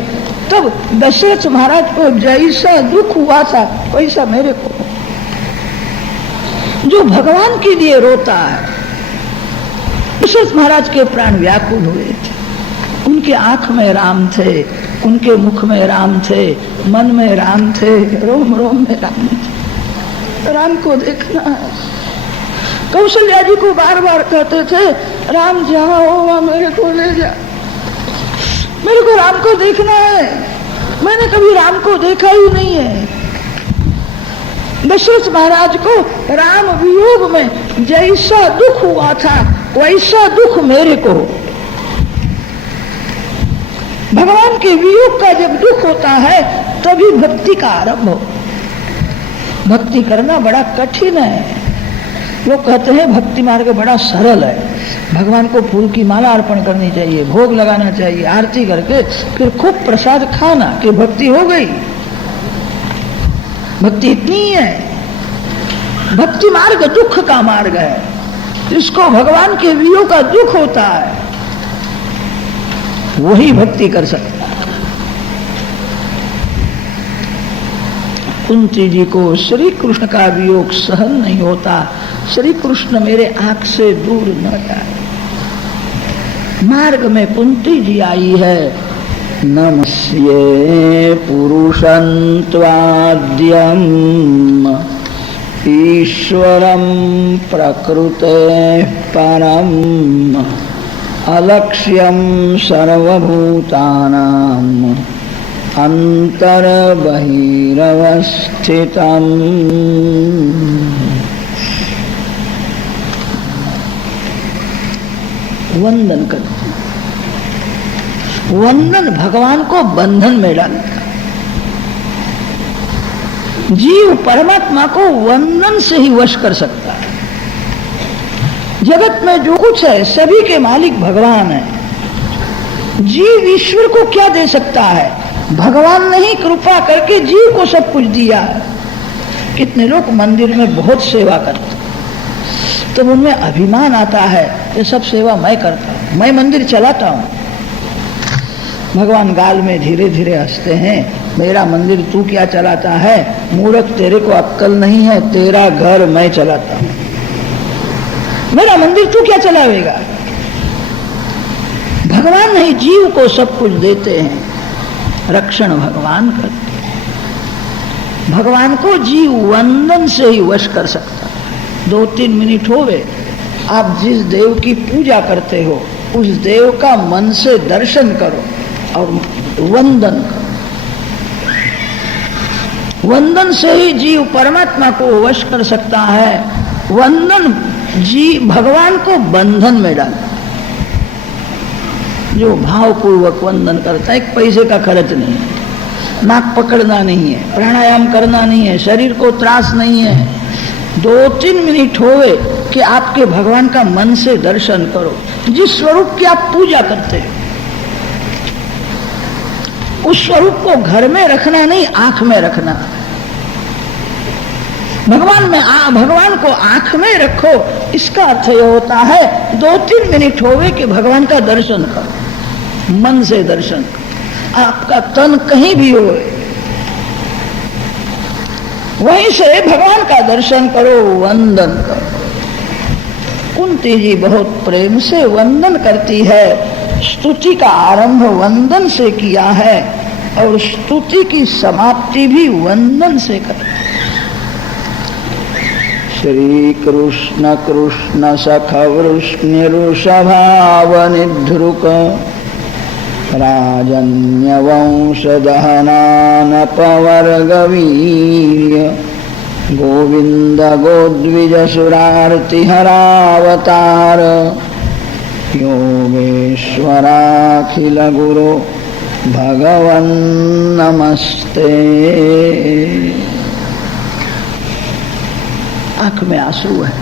तब दशरथ महाराज को जैसा दुख हुआ था वैसा मेरे को। जो भगवान के लिए रोता है, दशरथ महाराज के प्राण व्याकुल हुए थे। उनके आंख में राम थे, उनके मुख में राम थे, मन में राम थे, रोम रोम में राम थे। राम को देखना है। कौशल्या जी को बार बार कहते थे, राम जहाँ हो वहाँ मेरे को ले जा, मेरे को राम को देखना है। मैंने कभी राम को देखा ही नहीं है। दशरथ महाराज को राम वियोग में जैसा दुख हुआ था वैसा दुख मेरे को। भगवान के वियोग का जब दुख होता है तभी भक्ति का आरंभ हो। भक्ति करना बड़ा कठिन है। लोग कहते हैं भक्ति मार्ग बड़ा सरल है, भगवान को फूल की माला अर्पण करनी चाहिए, भोग लगाना चाहिए, आरती करके फिर खूब प्रसाद खाना कि भक्ति हो गई। भक्ति इतनी ही है। भक्ति मार्ग दुख का मार्ग है, जिसको भगवान के वियोग का दुख होता है वही भक्ति कर सकता है। कुंती जी को श्री कृष्ण का वियोग सहन नहीं होता, श्री कृष्ण मेरे आंख से दूर न जाए। मार्ग में कुंती जी आई है, नमस्ये पुरुषं त्वाद्यम् ईश्वरं प्रकृतेः परम् अलक्ष्यं सर्वभूतानाम् अंतर्बहिरवस्थितम्। वंदन करती, वंदन भगवान को बंधन में डालता। जीव परमात्मा को वंदन से ही वश कर सकता है। जगत में जो कुछ है सभी के मालिक भगवान है। जीव ईश्वर को क्या दे सकता है? भगवान ने ही कृपा करके जीव को सब कुछ दिया है। कितने लोग मंदिर में बहुत सेवा करते, तो उनमें अभिमान आता है ये सब सेवा मैं करता हूं, मैं मंदिर चलाता हूं। भगवान गाल में धीरे धीरे हंसते हैं, मेरा मंदिर तू क्या चलाता है? मूर्ख, तेरे को अक्कल नहीं है, तेरा घर मैं चलाता हूं, मेरा मंदिर तू क्या चलावेगा? भगवान नहीं जीव को सब कुछ देते हैं, रक्षण भगवान करते हैं। भगवान को जीव वंदन से ही वश कर सकता है। 2-3 मिनट होवे, आप जिस देव की पूजा करते हो उस देव का मन से दर्शन करो और वंदन करो। वंदन से ही जीव परमात्मा को वश कर सकता है। वंदन जीव भगवान को बंधन में डालता। जो भावपूर्वक वंदन करता है, एक पैसे का खर्च नहीं है, नाक पकड़ना नहीं है, प्राणायाम करना नहीं है, शरीर को त्रास नहीं है। 2-3 मिनट होवे कि आपके भगवान का मन से दर्शन करो। जिस स्वरूप की आप पूजा करते हो उस स्वरूप को घर में रखना नहीं, आंख में रखना। भगवान को आंख में रखो, इसका अर्थ यह होता है 2-3 मिनट होवे कि भगवान का दर्शन करो, मन से दर्शन करो। आपका तन कहीं भी हो वहीं से भगवान का दर्शन करो, वंदन करो। कुंती जी बहुत प्रेम से वंदन करती है। स्तुति का आरंभ वंदन से किया है और स्तुति की समाप्ति भी वंदन से करती है। श्री कृष्ण कृष्ण सख वृष्णिरुषभावनिधृक राजन्य वंशदहनानपवर्गवीर्य गोविंद गोद्विज सुरार्तिहरावतार योगेश्वराखिल गुरु भगवन् नमस्ते। आंख में आंसू है,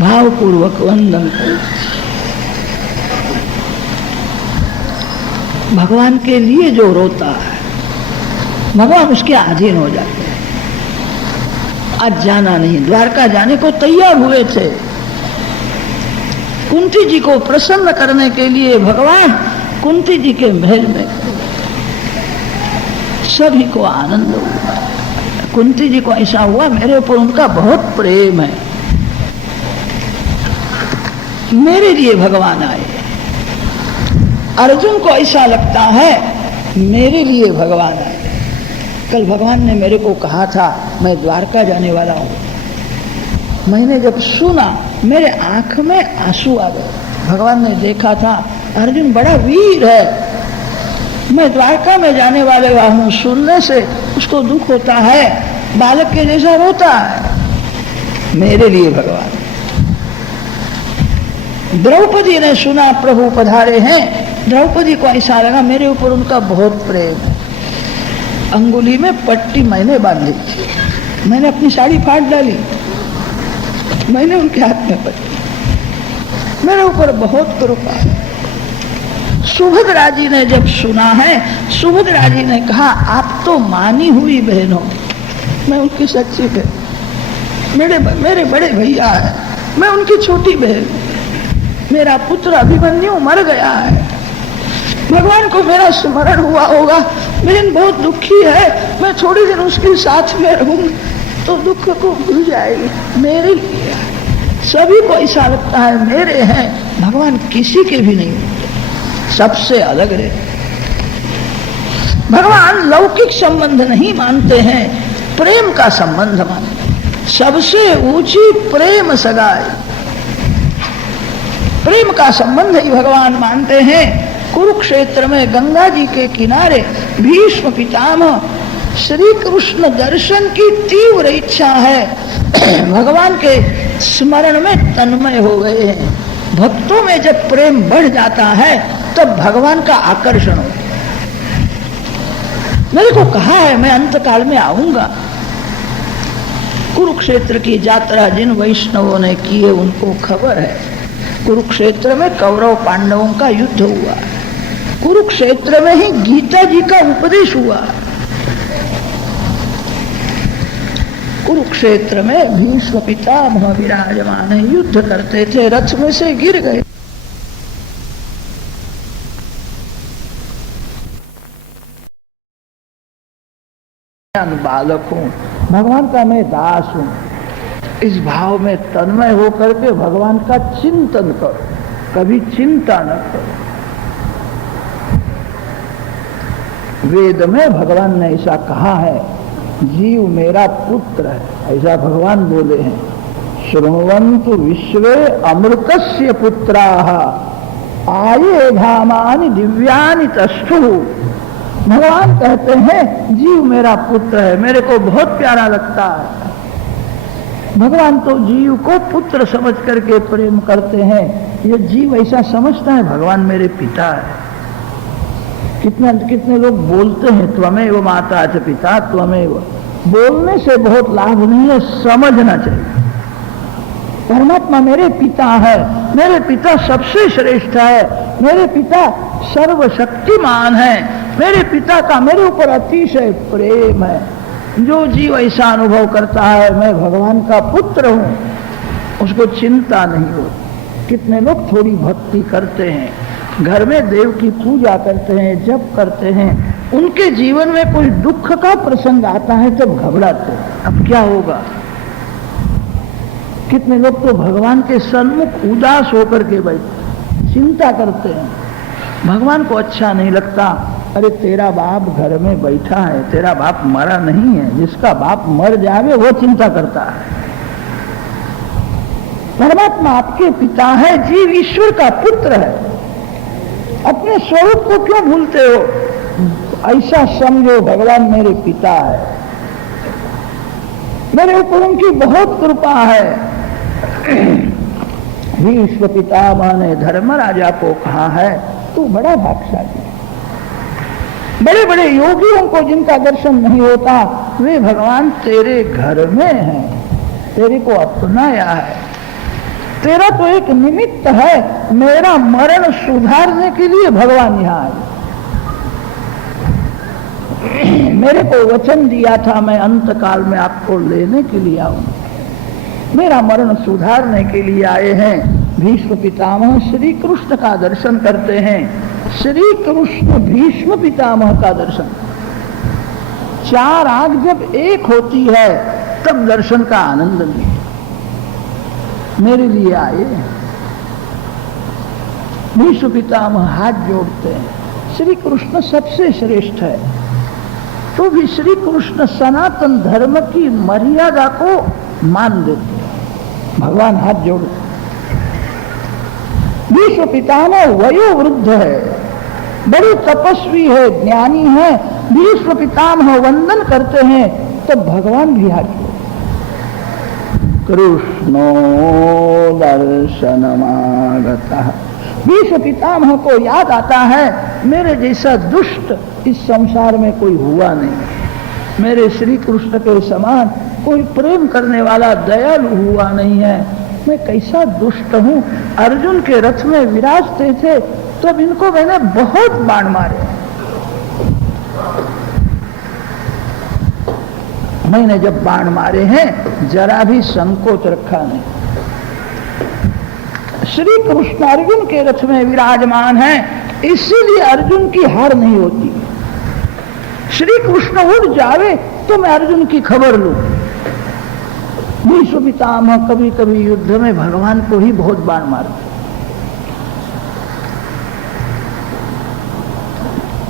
भावपूर्वक वंदन करो। भगवान के लिए जो रोता है भगवान उसके अधीन हो जाते हैं। आज जाना नहीं, द्वारका जाने को तैयार हुए थे। कुंती जी को प्रसन्न करने के लिए भगवान कुंती जी के महल में सभी को आनंद हुआ। कुंती जी को ऐसा हुआ मेरे ऊपर उनका बहुत प्रेम है, मेरे लिए भगवान आए। अर्जुन को ऐसा लगता है मेरे लिए भगवान आए। कल भगवान ने मेरे को कहा था मैं द्वारका जाने वाला हूं। मैंने जब सुना मेरे आंख में आंसू आ गए। भगवान ने देखा था अर्जुन बड़ा वीर है, मैं द्वारका में जाने वाला हूं। सुनने से उसको दुख होता है, बालक के जैसा रोता है। मेरे लिए भगवान। द्रौपदी ने सुना प्रभु पधारे हैं, द्रौपदी को ऐसा लगा मेरे ऊपर उनका बहुत प्रेम है। अंगुली में पट्टी मैंने बांधी थी, मैंने अपनी साड़ी फाड़ डाली, मैंने उनके हाथ में पकड़ी, मेरे ऊपर बहुत कृपा है। सुभद्रा जी ने जब सुना है, सुभद्रा जी ने कहा आप तो मानी हुई बहन हो, मैं उनकी सच्ची बहन, मेरे बड़े भैया है, मैं उनकी छोटी बहन, मेरा पुत्र अभिमन्यु मर गया है, भगवान को मेरा स्मरण हुआ होगा, बहन बहुत दुखी है, मैं थोड़ी दिन उसके साथ में रहूंगी तो दुख को भूल जाएगी। मेरे लिए सभी को ऐसा लगता है मेरे हैं, भगवान किसी के भी नहीं होते, सबसे अलग रहते। भगवान लौकिक संबंध नहीं मानते हैं, प्रेम का संबंध मानते हैं। सबसे ऊंची प्रेम सगाई, प्रेम का संबंध ही भगवान मानते हैं। कुरुक्षेत्र में गंगा जी के किनारे भीष्म पितामह श्री कृष्ण दर्शन की तीव्र इच्छा है, भगवान के स्मरण में तन्मय हो गए हैं। भक्तों में जब प्रेम बढ़ जाता है तब भगवान का आकर्षण होता है। मेरे को कहा है मैं अंत काल में आऊंगा। कुरुक्षेत्र की यात्रा जिन वैष्णवों ने की है उनको खबर है, कुरुक्षेत्र में कौरव पांडवों का युद्ध हुआ, कुरुक्षेत्र में ही गीता जी का उपदेश हुआ। कुरुक्षेत्र में भीष्म पितामह विराजमान युद्ध करते थे, रथ में से गिर गए। बालक हूं, भगवान का मैं दास हूं, इस भाव में तन्मय होकर के भगवान का चिंतन करो, कभी चिंता न करो। वेद में भगवान ने ऐसा कहा है, जीव मेरा पुत्र है, ऐसा भगवान बोले हैं। शृण्वन्तु विश्वे अमृतस्य पुत्राः आये धामानि दिव्यानि तस्थुः। भगवान कहते हैं जीव मेरा पुत्र है, मेरे को बहुत प्यारा लगता है। भगवान तो जीव को पुत्र समझ करके प्रेम करते हैं। ये जीव ऐसा समझता है भगवान मेरे पिता है। कितने लोग बोलते हैं त्वमेव माता च पिता त्वमेव। बोलने से बहुत लाभ नहीं है, समझना चाहिए। परमात्मा मेरे पिता है, मेरे पिता सबसे श्रेष्ठ है, मेरे पिता सर्वशक्तिमान है, मेरे पिता का मेरे ऊपर अतिशय प्रेम है। जो जीव ऐसा अनुभव करता है मैं भगवान का पुत्र हूं, उसको चिंता नहीं होती। कितने लोग थोड़ी भक्ति करते हैं, घर में देव की पूजा करते हैं, जप करते हैं, उनके जीवन में कोई दुख का प्रसंग आता है तब घबराते हैं, अब क्या होगा। कितने लोग तो भगवान के सन्मुख उदास होकर के बैठे चिंता करते हैं, भगवान को अच्छा नहीं लगता। अरे तेरा बाप घर में बैठा है, तेरा बाप मरा नहीं है, जिसका बाप मर जावे वो चिंता करता है। परमात्मा आपके पिता है, जीव ईश्वर का पुत्र है, अपने स्वरूप को क्यों भूलते हो। ऐसा समझो भगवान मेरे पिता है, मेरे ऊपर उनकी बहुत कृपा है। भीष्म पितामह ने धर्मराजा को कहा है तू बड़ा भाग्यशाली। बड़े बड़े योगियों को जिनका दर्शन नहीं होता वे भगवान तेरे घर में हैं, तेरे को अपनाया है। तेरा तो एक निमित्त है, मेरा मरण सुधारने के लिए भगवान यहाँ आए। मेरे को वचन दिया था मैं अंत काल में आपको लेने के लिए आऊंगा, मेरा मरण सुधारने के लिए आए हैं। भीष्म पितामह श्री कृष्ण का दर्शन करते हैं, श्री कृष्ण भीष्म पितामह का दर्शन। चार आंख जब एक होती है तब दर्शन का आनंद मिलता। मेरे लिए आए भीष्म पितामह, हाथ जोड़ते हैं। श्री कृष्ण सबसे श्रेष्ठ है, तो भी श्री कृष्ण सनातन धर्म की मर्यादा को मान देते हैं। भगवान हाथ जोड़ते। भीष्म पितामह वयोवृद्ध है, बड़े तपस्वी है, ज्ञानी है। भीष्म पितामह वंदन करते हैं तब भगवान भी हाथ जोड़ते। कृष्णो दर्शनमागतः। भीष्म पितामह को याद आता है मेरे जैसा दुष्ट इस संसार में कोई हुआ नहीं, मेरे श्री कृष्ण के समान कोई प्रेम करने वाला दयालु हुआ नहीं है। मैं कैसा दुष्ट हूँ। अर्जुन के रथ में विराजते थे तब इनको मैंने बहुत बाण मारे। मैंने जब बाण मारे हैं जरा भी संकोच रखा नहीं। श्री कृष्ण अर्जुन के रथ में विराजमान है, इसीलिए अर्जुन की हार नहीं होती। श्री कृष्ण उड़ जावे तो मैं अर्जुन की खबर लूं। भीष्म पितामह कभी कभी युद्ध में भगवान को ही बहुत बाण मारते।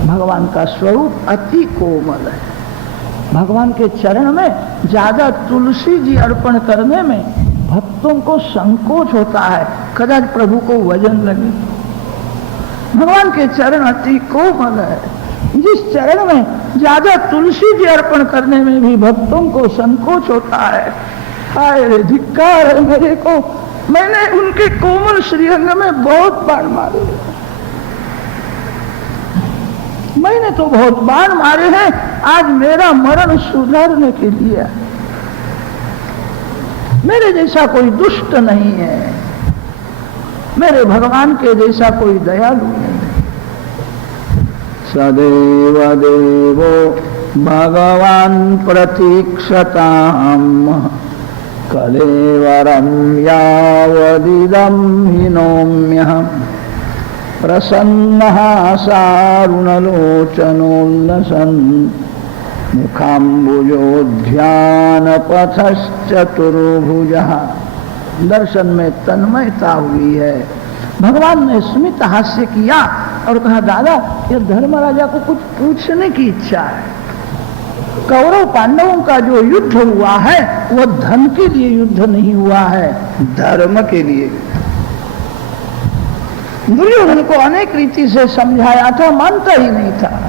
भगवान का स्वरूप अति कोमल है। भगवान के चरण में ज्यादा तुलसी जी अर्पण करने में भक्तों को संकोच होता है, कदाच प्रभु को वजन लगे। भगवान के चरण अति कोमल है। जिस चरण में ज्यादा तुलसी जी अर्पण करने में भी भक्तों को संकोच होता है, हाय रे धिक्कार है मेरे को, मैंने उनके कोमल श्रीअंग में बहुत बाण मारे। मैंने तो बहुत बाण मारे हैं, आज मेरा मरण सुधारने के लिए। मेरे जैसा कोई दुष्ट नहीं है, मेरे भगवान के जैसा कोई दयालु नहीं। सदैव देवो भगवान प्रतीक्षताम कलेवरम यावदिदं हिनोम्यहम् प्रसन्नः सारुणलोचनोल्लसन् मुखाम्बुजोध्यानपथश्चतुर्भुजः। दर्शन में तन्मयता हुई है। भगवान ने स्मित हास्य किया और कहा, दादा ये धर्मराजा को कुछ पूछने की इच्छा है। कौरव पांडवों का जो युद्ध हुआ है वो धन के लिए युद्ध नहीं हुआ है, धर्म के लिए। दुर्योधन को अनेक रीति से समझाया था, मानता ही नहीं था।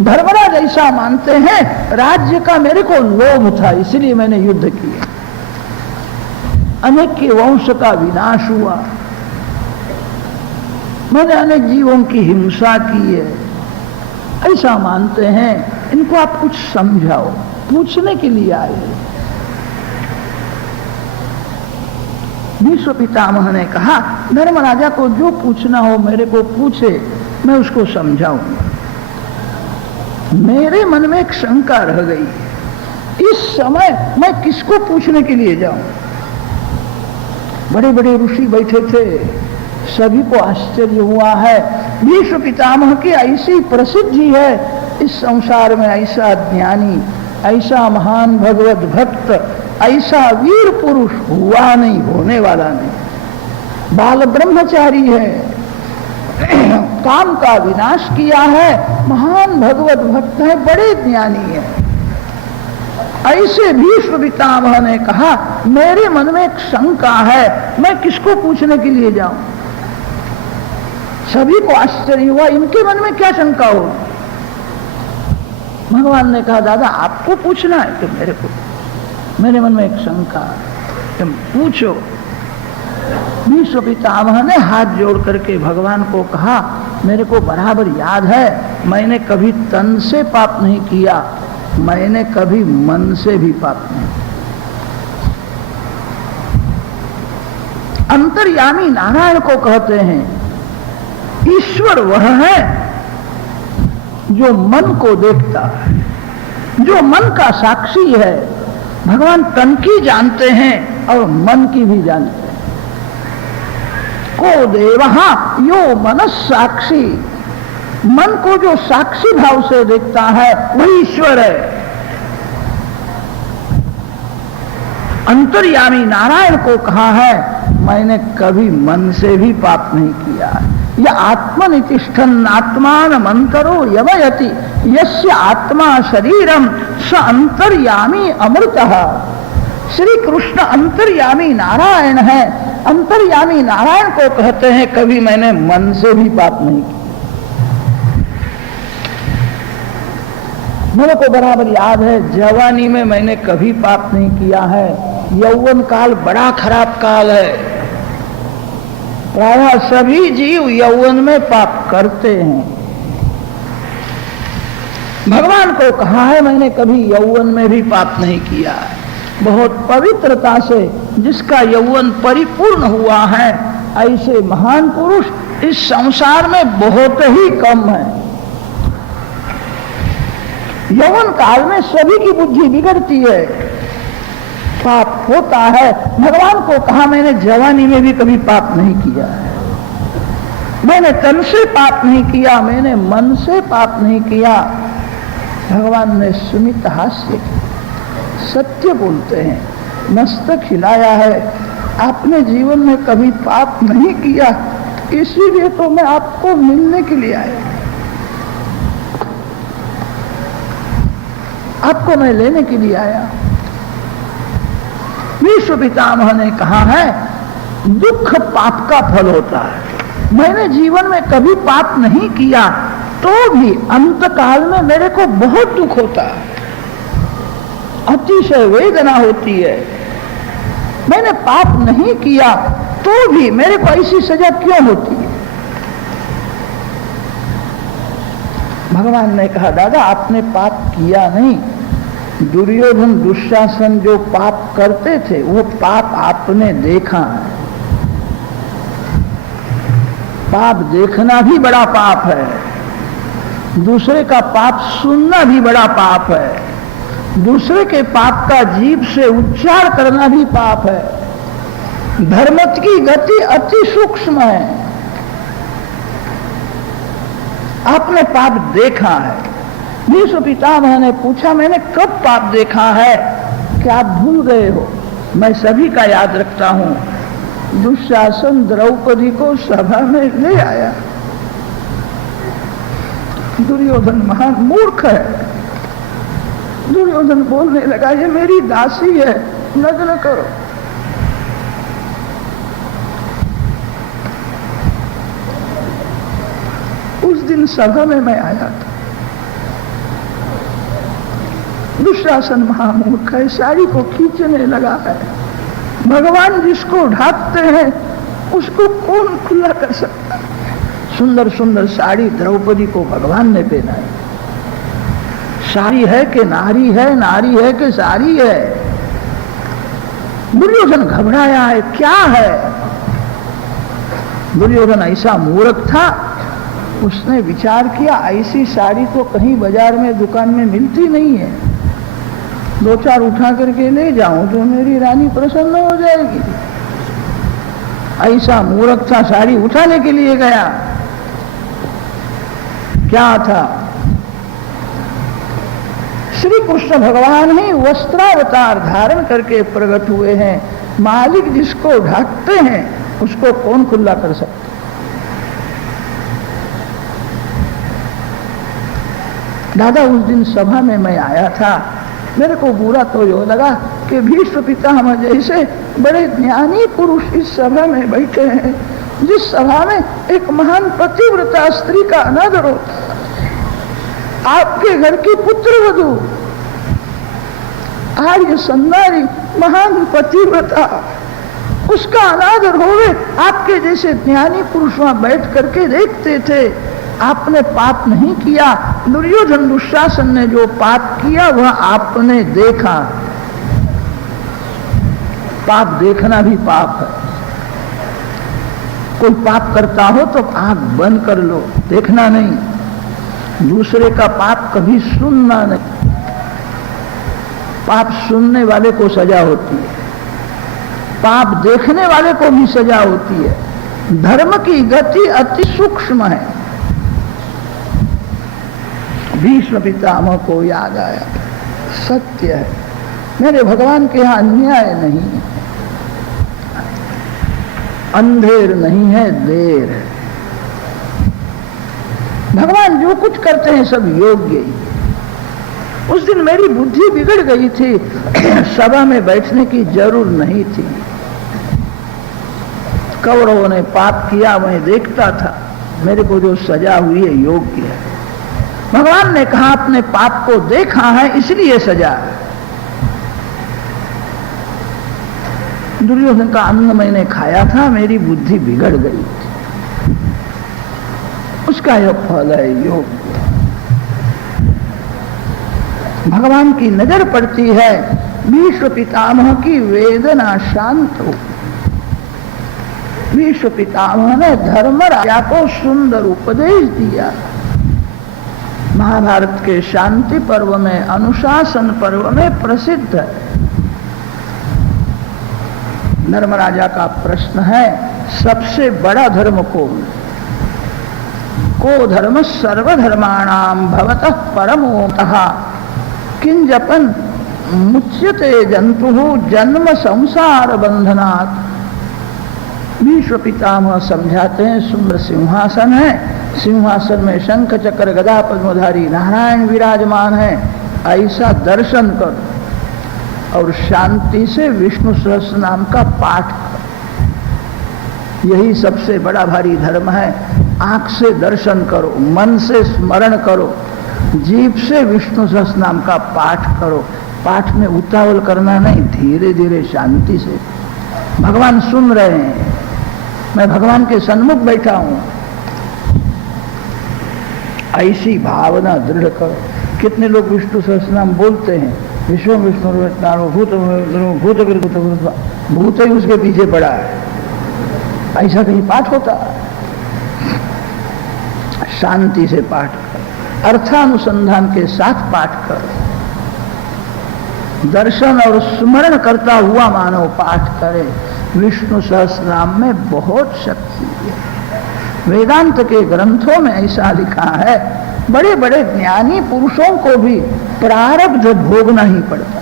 धर्मराज ऐसा मानते हैं, राज्य का मेरे को लोभ था इसलिए मैंने युद्ध किया। अनेक के वंश का विनाश हुआ, मैंने अनेक जीवों की हिंसा की है, ऐसा मानते हैं। इनको आप कुछ समझाओ, पूछने के लिए आए। भीष्म पितामह ने कहा, धर्मराजा को जो पूछना हो मेरे को पूछे, मैं उसको समझाऊंगा। मेरे मन में एक शंका रह गई, इस समय मैं किसको पूछने के लिए जाऊं? बड़े बड़े ऋषि बैठे थे, सभी को आश्चर्य हुआ है। भीष्म पितामह की ऐसी प्रसिद्धि है, इस संसार में ऐसा ज्ञानी, ऐसा महान भगवत भक्त, ऐसा वीर पुरुष हुआ नहीं, होने वाला नहीं। बाल ब्रह्मचारी है, काम का विनाश किया है, महान भगवत भक्त है, बड़े ज्ञानी है। ऐसे भीष्म पितामह ने कहा, मेरे मन में एक शंका है, मैं किसको पूछने के लिए जाऊं? सभी को आश्चर्य हुआ, इनके मन में क्या शंका हो? भगवान ने कहा, दादा आपको पूछना है कि मेरे को? मेरे मन में एक शंका, तुम पूछो। भीष्म पितामह ने हाथ जोड़ करके भगवान को कहा, मेरे को बराबर याद है, मैंने कभी तन से पाप नहीं किया, मैंने कभी मन से भी पाप नहीं। अंतर्यामी नारायण को कहते हैं। ईश्वर वह है जो मन को देखता है, जो मन का साक्षी है। भगवान तन की जानते हैं और मन की भी जानते हैं। को देवहा यो मनस साक्षी, मन को जो साक्षी भाव से देखता है वही ईश्वर है। अंतर्यामी नारायण को कहा है, मैंने कभी मन से भी पाप नहीं किया। यह आत्मनितिष्ठन् आत्मान मंतरो यवयति यस्य आत्मा शरीरम स अंतर्यामी अमृतः। श्री कृष्ण अंतर्यामी नारायण है। अंतर्यामी नारायण को कहते हैं, कभी मैंने मन से भी पाप नहीं किया। मेरे को बराबर याद है, जवानी में मैंने कभी पाप नहीं किया है। यौवन काल बड़ा खराब काल है। प्रायः सभी जीव यौवन में पाप करते हैं। भगवान को कहा है मैंने कभी यौवन में भी पाप नहीं किया है। बहुत पवित्रता से जिसका यौवन परिपूर्ण हुआ है ऐसे महान पुरुष इस संसार में बहुत ही कम है। यौवन काल में सभी की बुद्धि बिगड़ती है, पाप होता है। भगवान को कहा मैंने जवानी में भी कभी पाप नहीं किया है, मैंने तन से पाप नहीं किया, मैंने मन से पाप नहीं किया। भगवान ने सुमित हास्य सत्य बोलते हैं, मस्तक हिलाया है, आपने जीवन में कभी पाप नहीं किया, इसीलिए तो मैं आपको मिलने के लिए आया, आपको मैं लेने के लिए आया। विश्व पितामह ने कहा है दुख पाप का फल होता है। मैंने जीवन में कभी पाप नहीं किया तो भी अंत काल में मेरे को बहुत दुख होता है, अतिशय वेदना होती है। मैंने पाप नहीं किया तो भी मेरे को ऐसी सजा क्यों होती है? भगवान ने कहा दादा आपने पाप किया नहीं, दुर्योधन दुशासन जो पाप करते थे वो पाप आपने देखा है। पाप देखना भी बड़ा पाप है, दूसरे का पाप सुनना भी बड़ा पाप है, दूसरे के पाप का जीभ से उच्चार करना भी पाप है। धर्म की गति अति सूक्ष्म है। आपने पाप देखा है। विश्व पितामह ने पूछा मैंने कब पाप देखा है? क्या आप भूल गए हो? मैं सभी का याद रखता हूं। दुशासन द्रौपदी को सभा में ले आया। दुर्योधन महान मूर्ख है। दुर्योधन बोलने लगा ये मेरी दासी है, नग्न करो। उस दिन सभा में मैं आया था। दुशासन महामूर्ख है, साड़ी को खींचने लगा है। भगवान जिसको ढाकते हैं उसको कौन खुला कर सकता है? सुंदर सुंदर साड़ी द्रौपदी को भगवान ने पहना है। साड़ी है कि नारी है, नारी है कि साड़ी है? दुर्योधन घबराया है, क्या है? दुर्योधन ऐसा मूर्ख था, उसने विचार किया ऐसी साड़ी तो कहीं बाजार में दुकान में मिलती नहीं है, दो चार उठा करके ले जाऊं तो मेरी रानी प्रसन्न हो जाएगी। ऐसा मूर्ख था, साड़ी उठाने के लिए गया। क्या था? श्री कृष्ण भगवान ही वस्त्रावतार धारण करके प्रकट हुए हैं। मालिक जिसको ढाकते हैं उसको कौन खुला कर सकता? दादा उस दिन सभा में मैं आया था, मेरे को बुरा तो यो लगा कि भीष्म पितामह जैसे बड़े ज्ञानी पुरुष इस सभा में बैठे हैं, जिस सभा में एक महान पतिव्रता स्त्री का अनादर होता है। आपके घर की पुत्रवधू आर्य संदारी महान पतिव्रता, उसका अनादर होवे। आपके जैसे ज्ञानी पुरुष वहां बैठ करके देखते थे। आपने पाप नहीं किया। दुर्योधन दुशासन ने जो पाप किया वह आपने देखा। पाप देखना भी पाप है। कोई पाप करता हो तो आंख बंद कर लो, देखना नहीं। दूसरे का पाप कभी सुनना नहीं। पाप सुनने वाले को सजा होती है, पाप देखने वाले को भी सजा होती है। धर्म की गति अति सूक्ष्म है। भीष्म पितामह को याद आया, सत्य है मेरे भगवान के यहाँ अन्याय नहीं है, अंधेर नहीं है, देर है। भगवान जो कुछ करते हैं सब योग्य ही। उस दिन मेरी बुद्धि बिगड़ गई थी, सभा में बैठने की जरूर नहीं थी। कौरवों ने पाप किया, मैं देखता था, मेरे को जो सजा हुई है योग्य है। भगवान ने कहा अपने पाप को देखा है इसलिए सजा है। दुर्योधन का अन्न मैंने खाया था, मेरी बुद्धि बिगड़ गई थी, उसका यह फल है योग। भगवान की नजर पड़ती है, भीष्म पितामह की वेदना शांत हो। भीष्म पितामह ने धर्मराजा को सुंदर उपदेश दिया। महाभारत के शांति पर्व में, अनुशासन पर्व में प्रसिद्ध है। धर्मराजा का प्रश्न है, सबसे बड़ा धर्म कौन? को धर्म सर्वधर्माणाम भवतः परमोतः किंजपन मुच्यते जंतु जन्म संसार बंधनात्। भीष्म पितामह समझाते हैं, सुंदर सिंहासन है, सिंहासन में शंख चक्र गदा पद्मधारी नारायण विराजमान है, ऐसा दर्शन करो और शांति से विष्णु सहस्त्र नाम का पाठ करो। यही सबसे बड़ा भारी धर्म है। आंख से दर्शन करो, मन से स्मरण करो, जीभ से विष्णु सहस्त्र नाम का पाठ करो। पाठ में उतावल करना नहीं, धीरे धीरे शांति से। भगवान सुन रहे हैं, मैं भगवान के सन्मुख बैठा हूं, ऐसी भावना दृढ़ करो। कितने लोग विष्णु सहस्त्र नाम बोलते हैं, विश्व विष्णु भूत भूत भूत ही उसके पीछे पड़ा है, ऐसा कहीं पाठ होता? शांति से पाठ कर, अर्थानुसंधान के साथ पाठ कर, दर्शन और स्मरण करता हुआ मानव पाठ करे। विष्णु सहस्त्र नाम में बहुत शक्ति है। वेदांत के ग्रंथों में ऐसा लिखा है, बड़े बड़े ज्ञानी पुरुषों को भी प्रारब्ध भोगना ही पड़ता।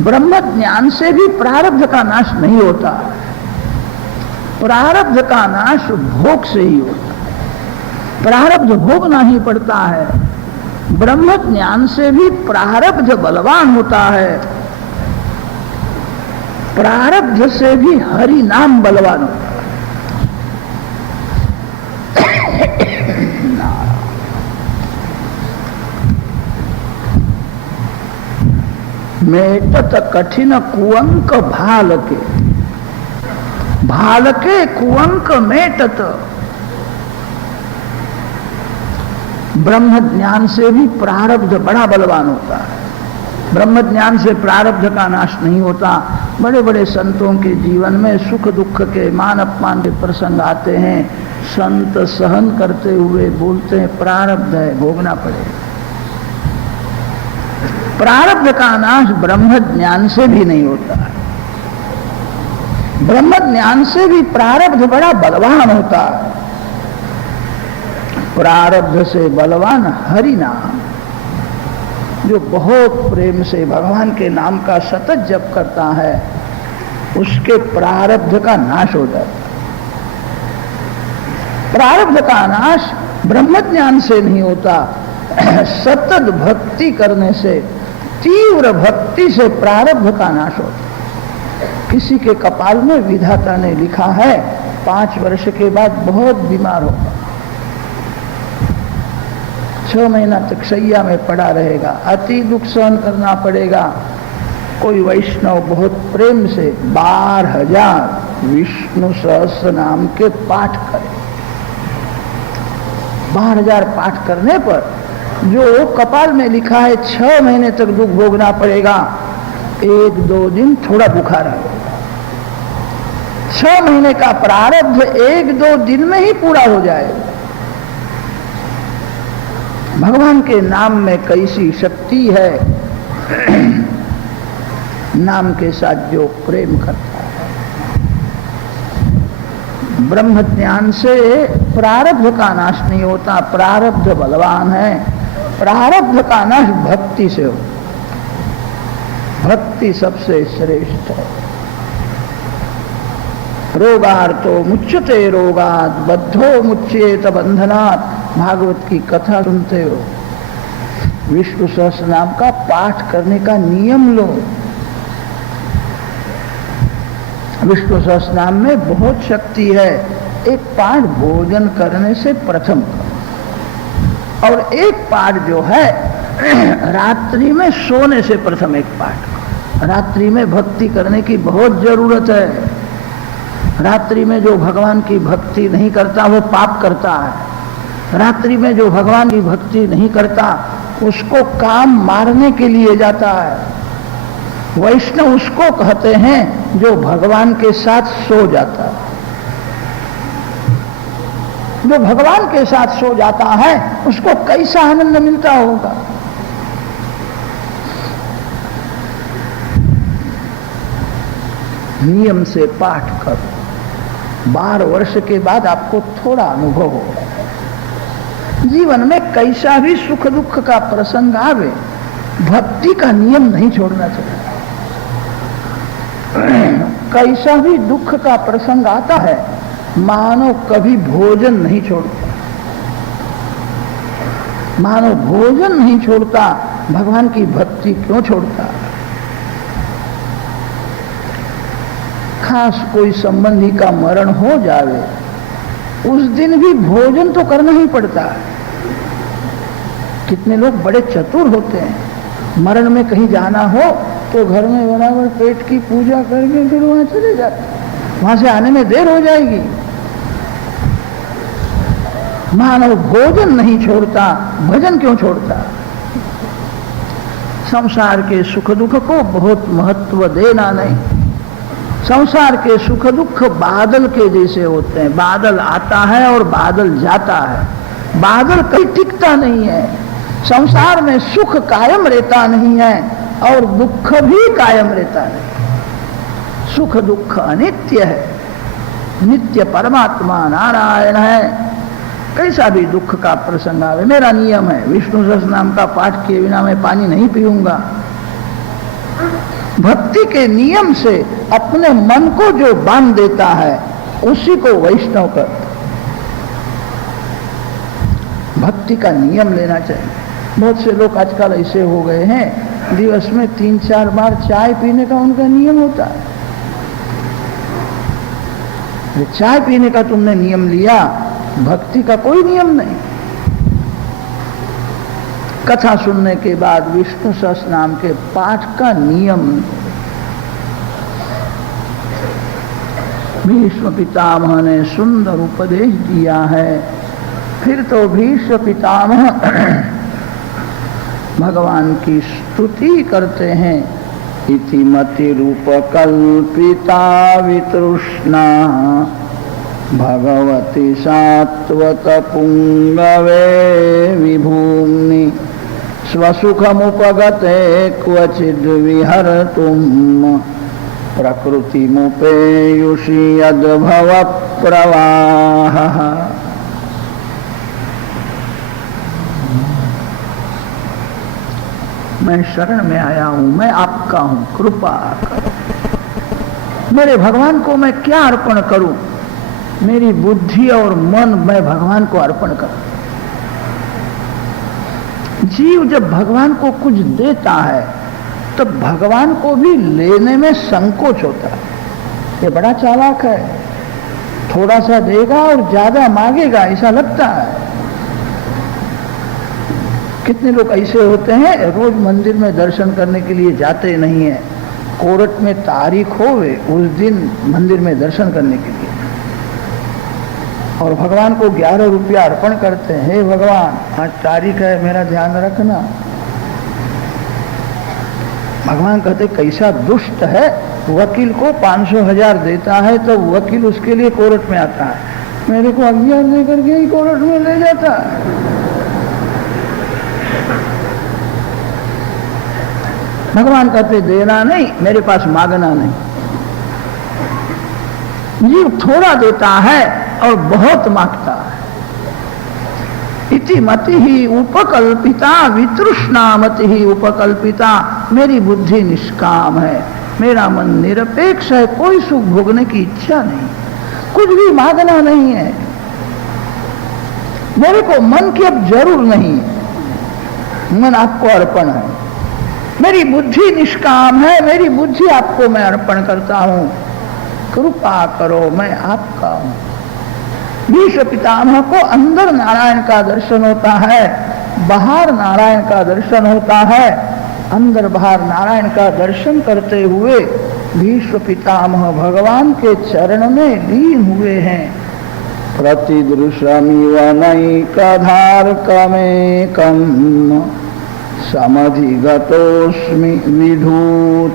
ब्रह्म ज्ञान से भी प्रारब्ध का नाश नहीं होता, प्रारब्ध का नाश भोग से ही होता है। प्रारब्ध भोगना ही पड़ता है। ब्रह्म ज्ञान से भी प्रारब्ध बलवान होता है, प्रारब्ध से भी हरि नाम बलवान होता है। मेटत कठिन कुअंक भालके, भालके कुअंक मेटत। ब्रह्म ज्ञान से भी प्रारब्ध बड़ा बलवान होता है। ब्रह्म ज्ञान से प्रारब्ध का नाश नहीं होता। बड़े बड़े संतों के जीवन में सुख दुख के, मान अपमान के प्रसंग आते हैं, संत सहन करते हुए बोलते हैं, प्रारब्ध है, भोगना पड़ेगा। प्रारब्ध का नाश ब्रह्म ज्ञान से भी नहीं होता है। ब्रह्म ज्ञान से भी प्रारब्ध बड़ा बलवान होता है। प्रारब्ध से बलवान हरि नाम, जो बहुत प्रेम से भगवान के नाम का सतत जप करता है, उसके प्रारब्ध का नाश हो जाता है। प्रारब्ध का नाश ब्रह्म ज्ञान से नहीं होता, सतत भक्ति करने से, तीव्र भक्ति से प्रारब्ध का नाश होता। किसी के कपाल में विधाता ने लिखा है 5 वर्ष के बाद बहुत बीमार होगा, 6 महीना तक शैया में पड़ा रहेगा, अति दुख सहन करना पड़ेगा। कोई वैष्णव बहुत प्रेम से 12,000 विष्णु सहस्त्र नाम के पाठ करे। 12,000 पाठ करने पर जो कपाल में लिखा है 6 महीने तक दुख भोगना पड़ेगा, 1-2 दिन थोड़ा बुखार आएगा। 6 महीने का प्रारब्ध 1-2 दिन में ही पूरा हो जाएगा। भगवान के नाम में कैसी शक्ति है। नाम के साथ जो प्रेम करता है, ब्रह्म ज्ञान से प्रारब्ध का नाश नहीं होता, प्रारब्ध बलवान है। प्रारब्ध का नाश भक्ति से हो, भक्ति सबसे श्रेष्ठ है। रोगार्तो मुच्यते रोगात् बद्धो मुच्येत बंधनात्। भागवत की कथा सुनते हो, विष्णु सहस्त्र नाम का पाठ करने का नियम लो। विष्णु सहस्त्र नाम में बहुत शक्ति है। एक पाठ भोजन करने से प्रथम करो, और एक पाठ जो है रात्रि में सोने से प्रथम एक पाठ। रात्रि में भक्ति करने की बहुत जरूरत है। रात्रि में जो भगवान की भक्ति नहीं करता वो पाप करता है। रात्रि में जो भगवान की भक्ति नहीं करता उसको काम मारने के लिए जाता है। वैष्णव उसको कहते हैं जो भगवान के साथ सो जाता है। जो भगवान के साथ सो जाता है उसको कैसा आनंद मिलता होगा। नियम से पाठ करो, 12 वर्ष के बाद आपको थोड़ा अनुभव होगा। जीवन में कैसा भी सुख दुख का प्रसंग आवे, भक्ति का नियम नहीं छोड़ना चाहिए। कैसा भी दुख का प्रसंग आता है, मानव कभी भोजन नहीं छोड़ता। मानव भोजन नहीं छोड़ता, भगवान की भक्ति क्यों छोड़ता। खास कोई संबंधी का मरण हो जावे, उस दिन भी भोजन तो करना ही पड़ता है। कितने लोग बड़े चतुर होते हैं, मरण में कहीं जाना हो तो घर में बराबर पेट की पूजा करके फिर वहां चले जाते, वहां से आने में देर हो जाएगी। मानव भोजन नहीं छोड़ता, भजन क्यों छोड़ता। संसार के सुख दुख को बहुत महत्व देना नहीं। संसार के सुख दुख बादल के जैसे होते हैं, बादल आता है और बादल जाता है, बादल कहीं टिकता नहीं है। संसार में सुख कायम रहता नहीं है और दुख भी कायम रहता है। सुख दुख अनित्य है, नित्य परमात्मा नारायण है। कैसा भी दुख का प्रसंग आवे, मेरा नियम है विष्णु सहस्त्र नाम का पाठ किए बिना मैं पानी नहीं पीऊंगा। भक्ति के नियम से अपने मन को जो बांध देता है उसी को वैष्णव कहते। भक्ति का नियम लेना चाहिए। बहुत से लोग आजकल ऐसे हो गए हैं, दिवस में 3-4 बार चाय पीने का उनका नियम होता है। चाय पीने का तुमने नियम लिया, भक्ति का कोई नियम नहीं। कथा सुनने के बाद विष्णु सहस्त्र नाम के पाठ का नियम। भीष्म पितामह ने सुंदर उपदेश दिया है। फिर तो भीष्म पितामह भगवान की स्तुति करते हैं। इति मति रूप कल्पिता वितृष्णा भगवती सात्वत पुंगवे विभूम्नि स्वसुखमुपगते क्वचिद् विहर्तुम् प्रकृतिमुपेयुषि यद्भव प्रवाहः। मैं शरण में आया हूं, मैं आपका हूं, कृपा करो। मेरे भगवान को मैं क्या अर्पण करूं। मेरी बुद्धि और मन मैं भगवान को अर्पण करूं। जीव जब भगवान को कुछ देता है तब भगवान को भी लेने में संकोच होता है। ये बड़ा चालाक है, थोड़ा सा देगा और ज्यादा मांगेगा, ऐसा लगता है। कितने लोग ऐसे होते हैं, रोज मंदिर में दर्शन करने के लिए जाते नहीं है, कोर्ट में तारीख होवे उस दिन मंदिर में दर्शन करने के लिए, और भगवान को 11 रुपया अर्पण करते हैं। हे भगवान, आज तारीख है, मेरा ध्यान रखना। भगवान कहते कैसा दुष्ट है, वकील को 500,000 देता है तो वकील उसके लिए कोर्ट में आता है, मेरे को 11 लेकर के ही कोर्ट में ले जाता है। भगवान कहते देना नहीं, मेरे पास मांगना नहीं। जीव थोड़ा देता है और बहुत मांगता है। इति मति ही उपकल्पिता वितृष्णा मति ही उपकल्पिता। मेरी बुद्धि निष्काम है, मेरा मन निरपेक्ष है, कोई सुख भोगने की इच्छा नहीं, कुछ भी मांगना नहीं है। मेरे को मन की अब जरूर नहीं, मन आपको अर्पण है। मेरी बुद्धि निष्काम है, मेरी बुद्धि आपको मैं अर्पण करता हूं, कृपा करो, मैं आपका हूं। भीष्म पितामह को अंदर नारायण का दर्शन होता है, बाहर नारायण का दर्शन होता है। अंदर बाहर नारायण का दर्शन करते हुए भीष्म पितामह भगवान के चरण में लीन हुए हैं। प्रतिदृशमिव नैकधार्कमेकम् समधिगतोऽस्मि विधूतभेदमोह।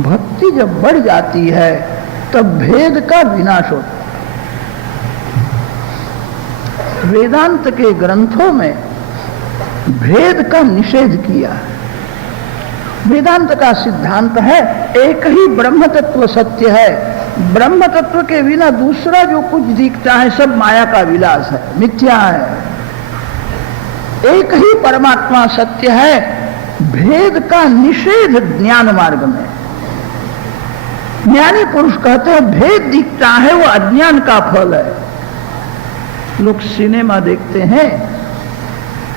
भक्ति जब बढ़ जाती है तब भेद का विनाश होता है। वेदांत के ग्रंथों में भेद का निषेध किया है। वेदांत का सिद्धांत है एक ही ब्रह्म तत्व सत्य है, ब्रह्म तत्व के बिना दूसरा जो कुछ दिखता है सब माया का विलास है, मिथ्या है। एक ही परमात्मा सत्य है। भेद का निषेध ज्ञान मार्ग में। ज्ञानी पुरुष कहते हैं भेद दिखता है वो अज्ञान का फल है। लोग सिनेमा देखते हैं,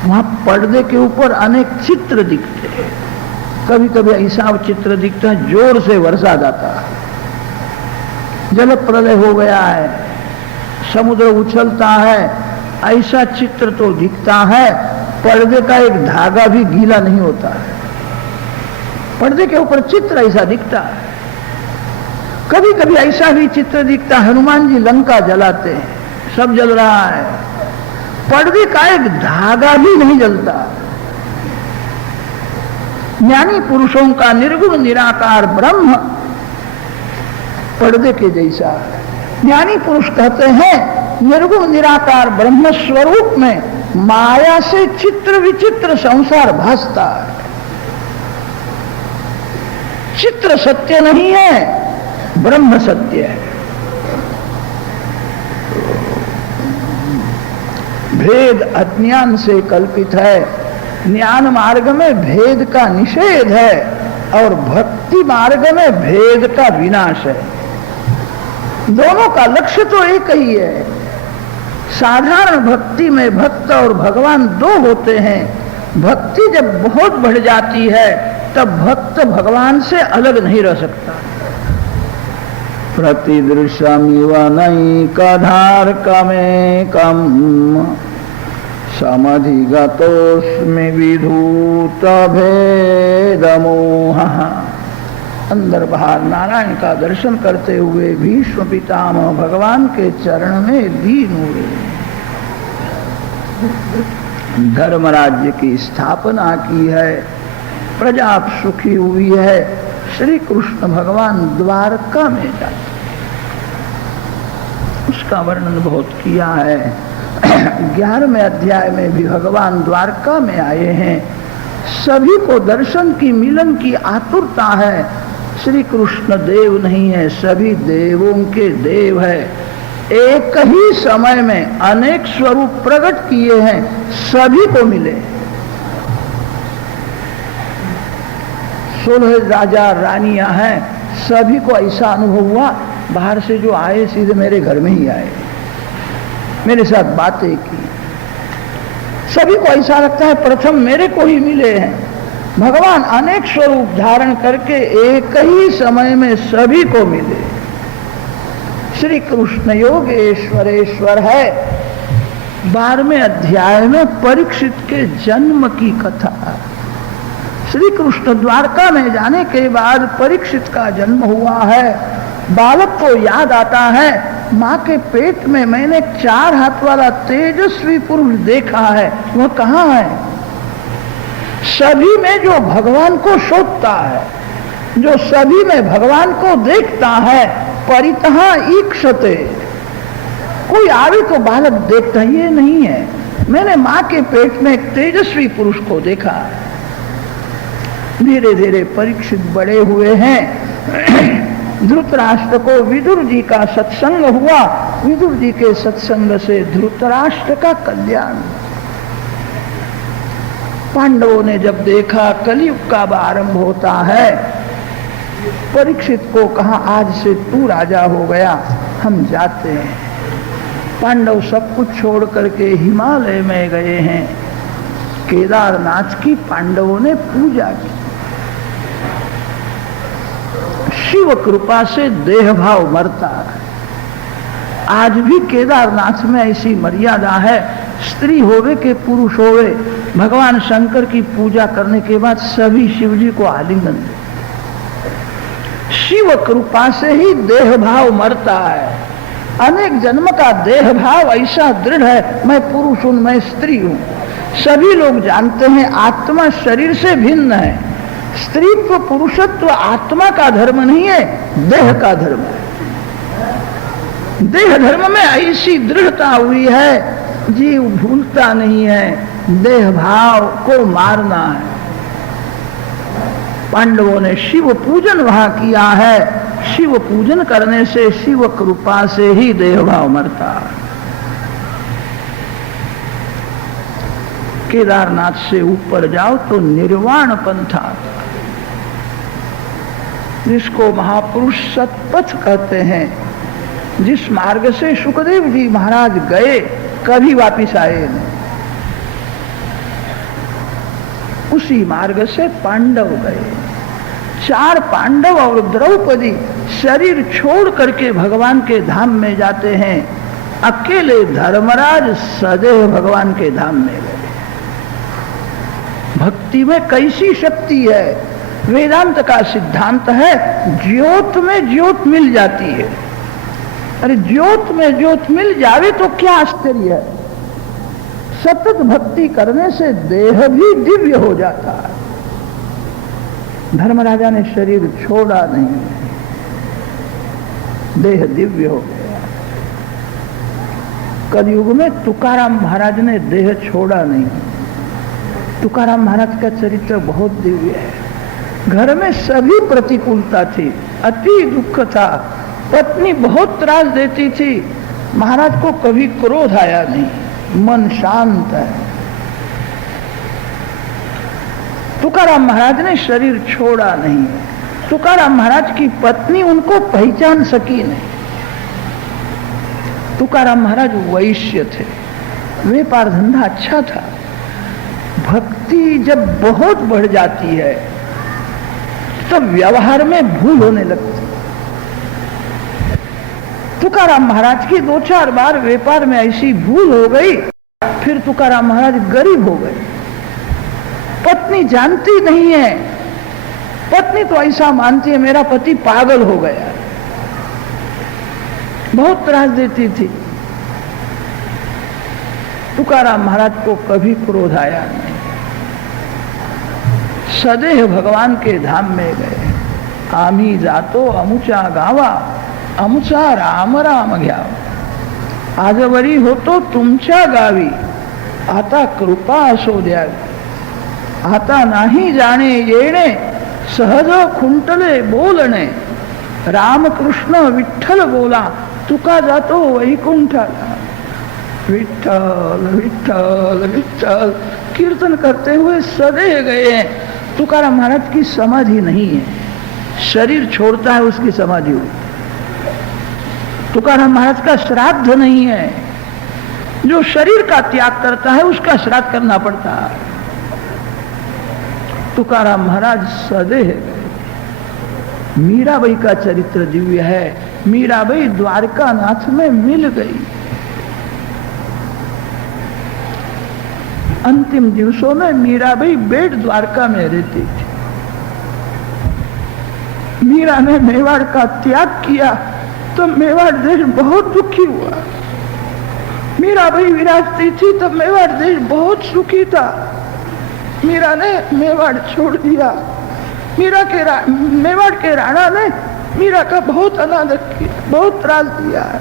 वहां पर्दे के ऊपर अनेक चित्र दिखते हैं। कभी कभी ऐसा चित्र दिखता है जोर से वर्षा जाता है, जल प्रलय हो गया है, समुद्र उछलता है, ऐसा चित्र तो दिखता है। पर्दे का एक धागा भी गीला नहीं होता है, पर्दे के ऊपर चित्र ऐसा दिखता है। कभी कभी ऐसा भी चित्र दिखता है, हनुमान जी लंका जलाते हैं, सब जल रहा है, पर्दे का एक धागा भी नहीं जलता। ज्ञानी पुरुषों का निर्गुण निराकार ब्रह्म पर्दे के जैसा है। ज्ञानी पुरुष कहते हैं निर्गुण निराकार ब्रह्म स्वरूप में माया से चित्र विचित्र संसार भासता है। चित्र सत्य नहीं है, ब्रह्म सत्य है। भेद अज्ञान से कल्पित है। ज्ञान मार्ग में भेद का निषेध है और भक्ति मार्ग में भेद का विनाश है। दोनों का लक्ष्य तो एक ही है। साधारण भक्ति में भक्त और भगवान दो होते हैं। भक्ति जब बहुत बढ़ जाती है तब भक्त भगवान से अलग नहीं रह सकता। प्रतिदृश्यमिव नैकधार्कमेकं समधिगतोऽस्मि विधूतभेदमोहः। अंदर बाहर नारायण का दर्शन करते हुए भीष्म पितामह भगवान के चरण में लीन हुए। धर्म राज्य की स्थापना की है, प्रजा सुखी हुई है। श्री कृष्ण भगवान द्वारका में जाते, उसका वर्णन बहुत किया है। 11वें अध्याय में भी भगवान द्वारका में आए हैं। सभी को दर्शन की मिलन की आतुरता है। श्री कृष्ण देव नहीं है, सभी देवों के देव है। एक ही समय में अनेक स्वरूप प्रकट किए हैं, सभी को मिले। 16 राजा रानियां हैं, सभी को ऐसा अनुभव हुआ बाहर से जो आए सीधे मेरे घर में ही आए, मेरे साथ बातें की। सभी को ऐसा लगता है प्रथम मेरे को ही मिले हैं। भगवान अनेक स्वरूप धारण करके एक ही समय में सभी को मिले। श्री कृष्ण योगेश्वरेश्वर है। 12वें अध्याय में परीक्षित के जन्म की कथा। श्री कृष्ण द्वारका में जाने के बाद परीक्षित का जन्म हुआ है। बालक को याद आता है, माँ के पेट में मैंने 4 हाथ वाला तेजस्वी पुरुष देखा है, वह कहाँ है? सभी में जो भगवान को शोधता है, जो सभी में भगवान को देखता है, परितः ईक्षते। कोई आवे तो बालक देखता, ये नहीं है, मैंने माँ के पेट में एक तेजस्वी पुरुष को देखा है। धीरे धीरे परीक्षित बड़े हुए हैं। धृतराष्ट्र को विदुर जी का सत्संग हुआ। विदुर जी के सत्संग से धृतराष्ट्र का कल्याण। पांडवों ने जब देखा कलयुग का आरंभ होता है, परीक्षित को कहा आज से तू राजा हो गया, हम जाते हैं। पांडव सब कुछ छोड़ करके हिमालय में गए हैं। केदारनाथ की पांडवों ने पूजा की। शिव कृपा से देह भाव मरता है। आज भी केदारनाथ में ऐसी मर्यादा है, स्त्री होवे के पुरुष होवे, भगवान शंकर की पूजा करने के बाद सभी शिव जी को आलिंगन दे। शिव कृपा से ही देह भाव मरता है। अनेक जन्म का देह भाव ऐसा दृढ़ है, मैं पुरुष हूं, मैं स्त्री हूं। सभी लोग जानते हैं आत्मा शरीर से भिन्न है। स्त्रीत्व पुरुषत्व आत्मा का धर्म नहीं है, देह का धर्म है। देह धर्म में ऐसी दृढ़ता हुई है, जीव भूलता नहीं है, देह भाव को मारना है। पांडवों ने शिव पूजन वहां किया है। शिव पूजन करने से, शिव कृपा से ही देह भाव मरता है। केदारनाथ से ऊपर जाओ तो निर्वाण पंथा, जिसको महापुरुष सतपथ कहते हैं, जिस मार्ग से सुखदेव जी महाराज गए, कभी वापिस आए नहीं, उसी मार्ग से पांडव गए। 4 पांडव और द्रौपदी शरीर छोड़ करके भगवान के धाम में जाते हैं। अकेले धर्मराज सदैव भगवान के धाम में गए। भक्ति में कैसी शक्ति है! वेदांत का सिद्धांत है, ज्योत में ज्योत मिल जाती है। अरे ज्योत में ज्योत मिल जावे तो क्या आश्चर्य है! सतत भक्ति करने से देह भी दिव्य हो जाता है। धर्मराजा ने शरीर छोड़ा नहीं, देह दिव्य हो गया। कलयुग में तुकाराम महाराज ने देह छोड़ा नहीं। तुकाराम महाराज का चरित्र बहुत दिव्य है। घर में सभी प्रतिकूलता थी, अति दुख था, पत्नी बहुत त्रास देती थी, महाराज को कभी क्रोध आया नहीं, मन शांत है। तुकाराम महाराज ने शरीर छोड़ा नहीं। तुकाराम महाराज की पत्नी उनको पहचान सकी नहीं। तुकाराम महाराज वैश्य थे, व्यापार धंधा अच्छा था। भक्ति जब बहुत बढ़ जाती है तब व्यवहार में भूल होने लगती। तुकाराम महाराज की 2-4 बार व्यापार में ऐसी भूल हो गई, फिर तुकाराम महाराज गरीब हो गए। पत्नी जानती नहीं है, पत्नी तो ऐसा मानती है मेरा पति पागल हो गया, बहुत त्रास देती थी। तुकाराम महाराज को कभी क्रोध आया नहीं, सदैव भगवान के धाम में गए। आम्ही जातो अमुचा गावा, अमुचा राम राम घ्यावा। आजवरी होतो तुमच्या गावी, आता कृपा असो द्यावी। आता नाही जाणे येणे, सहज खुंटले बोलणे। रामकृष्ण विठ्ठल बोला, तुका जातो वैकुंठाला। विठ्ठल विठ्ठल विठ्ठल कीर्तन करते हुए सदैव गए। तुकाराम महाराज की समाधि नहीं है, शरीर छोड़ता है उसकी समाधि हुई। तुकाराम महाराज का श्राद्ध नहीं है, जो शरीर का त्याग करता है उसका श्राद्ध करना पड़ता है। तुकाराम महाराज सदैव गए। मीराबाई का चरित्र दिव्य है। मीराबाई द्वारका नाथ में मिल गई। अंतिम दिवसों में मीराबाई बेट द्वारका में रहती थी। मीरा ने मेवाड़ का त्याग किया तो मेवाड़ देश बहुत दुखी हुआ। मीराबाई विराजती थी तब मेवाड़ देश बहुत सुखी था। मीरा ने मेवाड़ छोड़ दिया। मेवाड़ के राणा ने मीरा का बहुत अनादर किया, बहुत त्रास दिया है,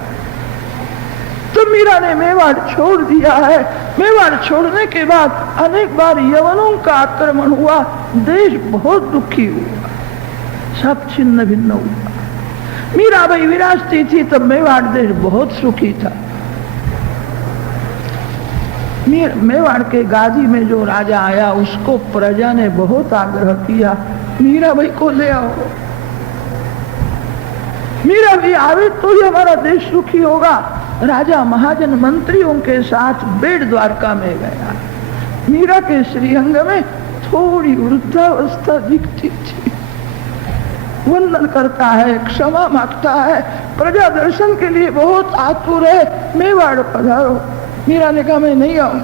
तो मीरा ने मेवाड़ छोड़ दिया है। मेवाड़ छोड़ने के बाद अनेक बार यवनों का आक्रमण हुआ, देश बहुत दुखी हुआ, सब छिन्न भिन्न हुआ। मीराबाई विराजती थी तब मेवाड़ देश बहुत सुखी था। मेवाड़ के गादी में जो राजा आया उसको प्रजा ने बहुत आग्रह किया, मीराबाई को ले आओ, मीराबाई आवे तो ही हमारा देश सुखी होगा। राजा महाजन मंत्रियों के साथ बेट द्वारका में गया। मीरा के श्रीअंग में थोड़ी वृद्धावस्था दिखती थी। वंदन करता है, क्षमा मांगता है, प्रजा दर्शन के लिए बहुत आतुर है, मेवाड़ पधारो। मीरा ने कहा मैं नहीं आऊं,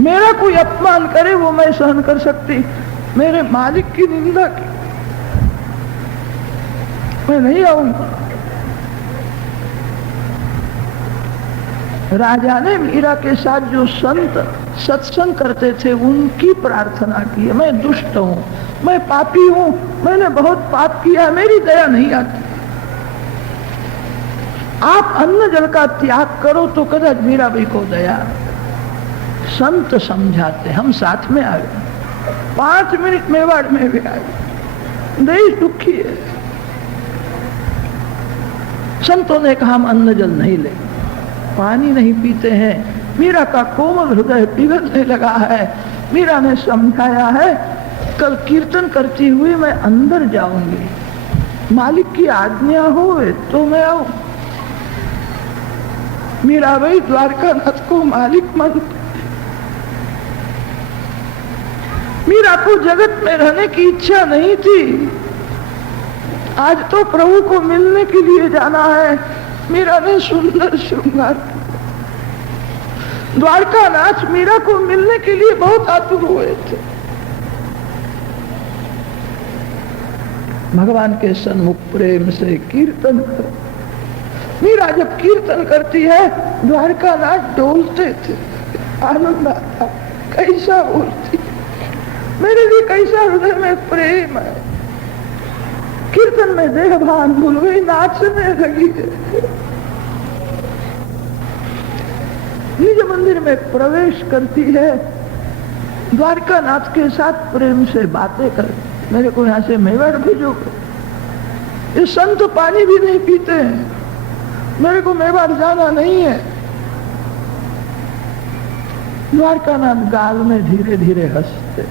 मेरा कोई अपमान करे वो मैं सहन कर सकती, मेरे मालिक की निंदा की मैं नहीं आऊंगा। राजा ने मीरा के साथ जो संत सत्संग करते थे उनकी प्रार्थना की, मैं दुष्ट हूं, मैं पापी हूं, मैंने बहुत पाप किया, मेरी दया नहीं आती, आप अन्न जल का त्याग करो तो कदाच मीराबाई को दया। संत समझाते, हम साथ में आ गए, 5 मिनट मेवाड़ में भी आ गए, देश दुखी है। संतों ने कहा हम अन्न जल नहीं लेंगे, पानी नहीं पीते हैं। मीरा का कोमल हृदय पिघलने लगा है। मीरा ने समझाया है, कल कीर्तन करती हुई मैं अंदर जाऊंगी, मालिक की आज्ञा हो तो मैं आऊं। मीराबाई द्वारकानाथ को मालिक मानती। मीरा को जगत में रहने की इच्छा नहीं थी, आज तो प्रभु को मिलने के लिए जाना है। मीरा ने सुंदर श्रृंगार किया। द्वारकानाथ मीरा को मिलने के लिए बहुत आतुर हुए थे। भगवान के सन्मुख प्रेम से कीर्तन करो। मीरा जब कीर्तन करती है द्वारकानाथ डोलते थे, आनंद आता, कैसा बोलती, मेरे लिए कैसा हृदय में प्रेम है। कीर्तन में देह भान भूल गई, नाचने लगी। निज मंदिर में प्रवेश करती है, द्वारकानाथ के साथ प्रेम से बातें कर, मेरे को यहां से मेवाड़ भेजो। ये संत पानी भी नहीं पीते हैं, मेरे को मेवाड़ जाना नहीं है। द्वारकानाथ गाल में धीरे धीरे हंसते।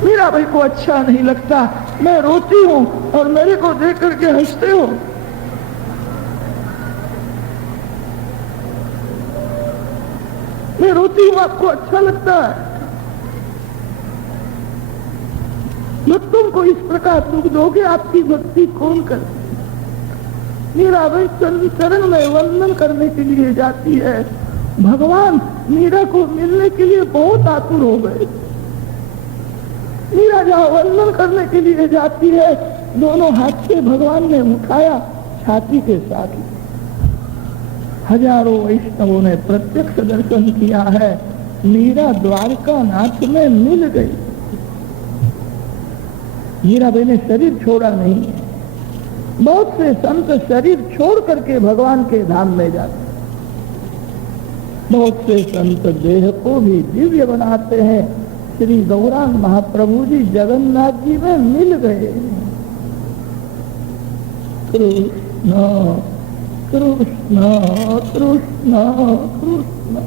मीराबाई को अच्छा नहीं लगता, मैं रोती हूं और मेरे को देख करके हंसते हो। मैं रोती हूं, आपको अच्छा लगता है? भक्तों को इस प्रकार दुख दोगे, आपकी भक्ति कौन करे? मीराबाई चरण में वंदन करने के लिए जाती है। भगवान मीरा को मिलने के लिए बहुत आतुर हो गए। मीरा जहां वंदन करने के लिए जाती है, दोनों हाथ से भगवान ने उठाया, छाती के साथ। हजारों वैष्णवों ने प्रत्यक्ष दर्शन किया है, मीरा द्वारकानाथ में मिल गई। मीराबाई ने शरीर छोड़ा नहीं है। बहुत से संत शरीर छोड़ करके भगवान के धाम में जाते, बहुत से संत देह को भी दिव्य बनाते हैं। श्री गौरांग महाप्रभु जी जगन्नाथ जी में मिल गए। कृष्ण कृष्ण कृष्ण कृष्ण,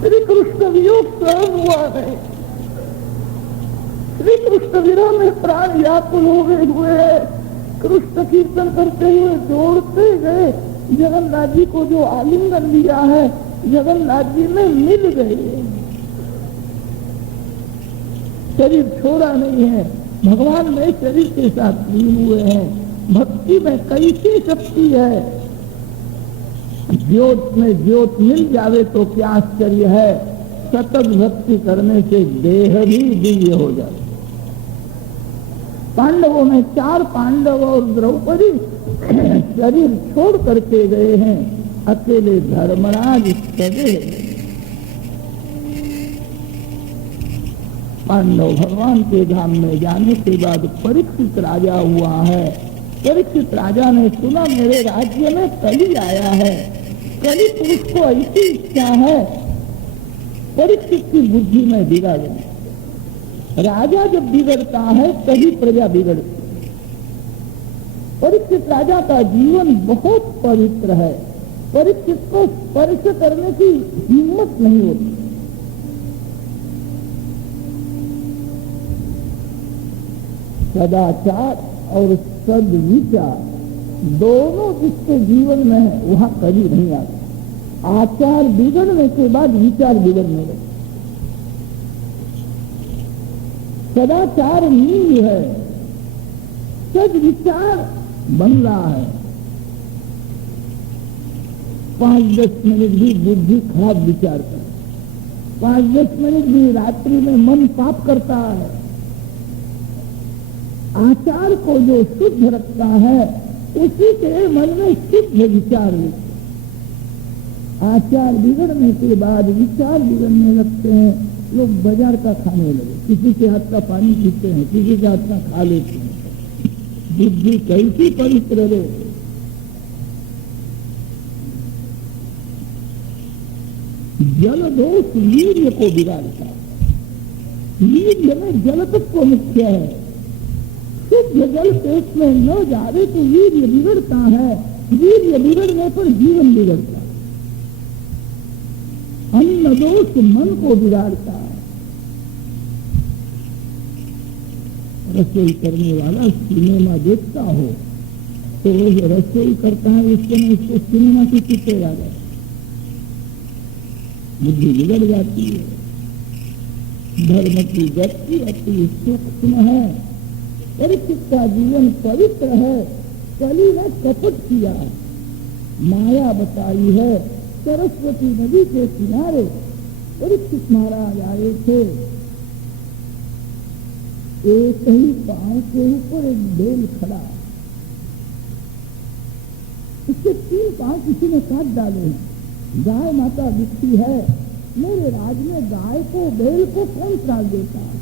श्री कृष्ण वियोग सहन हुआ नहीं। श्री कृष्ण विरह में प्राण व्याकुल हो गए हुए हैं। कृष्ण कीर्तन करते हुए दौड़ते गए, जगन्नाथ जी को जो आलिंगन लिया है जगन्नाथ जी में मिल गए। शरीर छोड़ा नहीं है, भगवान में शरीर के साथ लीन हुए हैं। भक्ति में कैसी शक्ति है। ज्योत में ज्योत मिल जावे तो क्या आश्चर्य है। सतत भक्ति करने से देह भी दिव्य हो जाए। पांडवों में 4 पांडव और द्रौपदी शरीर छोड़ करके गए हैं, अकेले धर्मराज सजे। पांडव भगवान के धाम में जाने के बाद परीक्षित राजा हुआ है। परीक्षित राजा ने सुना मेरे राज्य में कली आया है, कली पुरुष को ऐसी इच्छा है। परीक्षित की बुद्धि में बिगड़ गई। राजा जब बिगड़ता है तभी प्रजा बिगड़ती। परीक्षित राजा का जीवन बहुत पवित्र है, परीक्षित को स्पर्श करने की हिम्मत नहीं होती। सदाचार और सद्विचार दोनों जिसके जीवन में है वहां कभी नहीं आता। आचार बिगड़ने के बाद विचार बिगड़ने लगे। सदाचार नींव है, सद्विचार बन रहा है। 5-10 मिनट भी बुद्धि खराब विचार कर, 5-10 मिनट भी रात्रि में मन पाप करता है। आचार को जो शुद्ध रखता है उसी के मन में शुद्ध विचार होते। आचार बिगड़ने के बाद विचार बिगड़ने लगते हैं। लोग बाजार का खाने लगे, किसी के हाथ का पानी पीते हैं, किसी के हाथ का खा लेते हैं। बुद्धि कैसी पवित्र रे। जल दोष वीर्य को बिगाड़ता है। वीर्य में जल तत्व मुख्य है। शुद्ध जल पेट में न जावे तो वीर्य बिगड़ता है। वीर्य बिगड़ने पर जीवन बिगड़ता है। अन्न दोष मन को बिगाड़ता है। रसोई करने वाला सिनेमा देखता हो तो वो रसोई करता है, उस समय उसको सिनेमा की चित्ते आ जाए, बुद्धि बिगड़ जाती है। धर्म की गति अति सूक्ष्म है। परीक्षित का जीवन पवित्र है। कली ने कपट किया, माया बताई है। सरस्वती नदी के किनारे परीक्षित महाराज आए थे। एक ही पांव के ऊपर एक बेल खड़ा, उसके 3 पांव किसी ने काट डाले हैं। गाय माता दिखती है। मेरे राज में गाय को बेल को कौन त्रास देता है?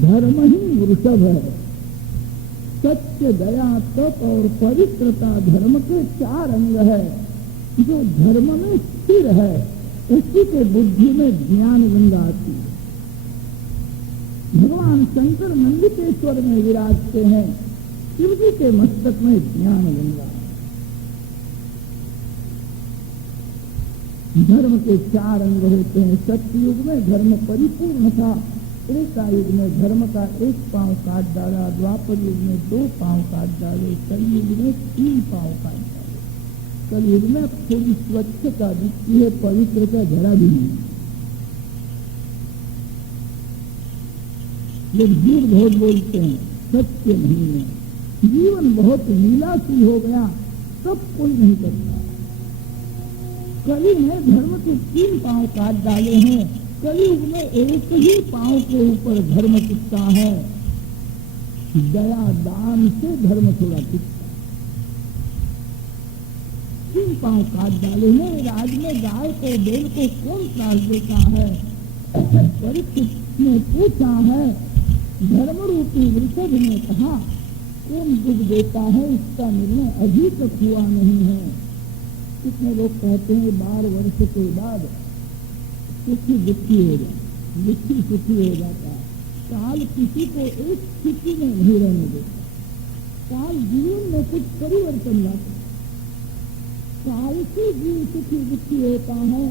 धर्म ही वृषभ है। सत्य, दया, तप और पवित्रता धर्म के 4 अंग है। जो धर्म में स्थिर है उसी के बुद्धि में ज्ञान गंगा आती है। भगवान शंकर नंदिकेश्वर में विराजते हैं। शिव जी के मस्तक में ज्ञान गंगा। धर्म के 4 अंग होते हैं। सत्ययुग में धर्म परिपूर्ण था। त्रेता युग में धर्म का 1 पांव काट डाला। द्वापर युग में 2 पांव काट डाले। कलयुग में 3 पांव काट डाले। कलयुग में थोड़ी स्वच्छता दिखती है, पवित्रता जरा भी नहीं। लोग झूठ बहुत बोलते हैं, सत्य नहीं है। जीवन बहुत लीलासी हो गया, सब कोई नहीं करता। कली ने धर्म के 3 पांव काट डाले हैं। कलयुग में एक ही पांव के ऊपर धर्म टिकता है। दया दान से धर्म थोड़ा टिकता। 3 पांव काट डाले हैं। राज में गाय को बेल को कौन त्रास देता है? परीक्षित ने पूछा है। धर्म रूपी वृषभ ने कहा कौन दुख देता है, इसका निर्णय अभी तक हुआ नहीं है। कितने लोग कहते हैं 12 वर्ष के बाद सुखी दुखी हो जाए, दुखी सुखी हो जाता है। काल किसी को एक स्थिति में नहीं रहने देता। काल जीवन में कुछ परिवर्तन लाता है। काल से जीव सुखी दुखी होता है।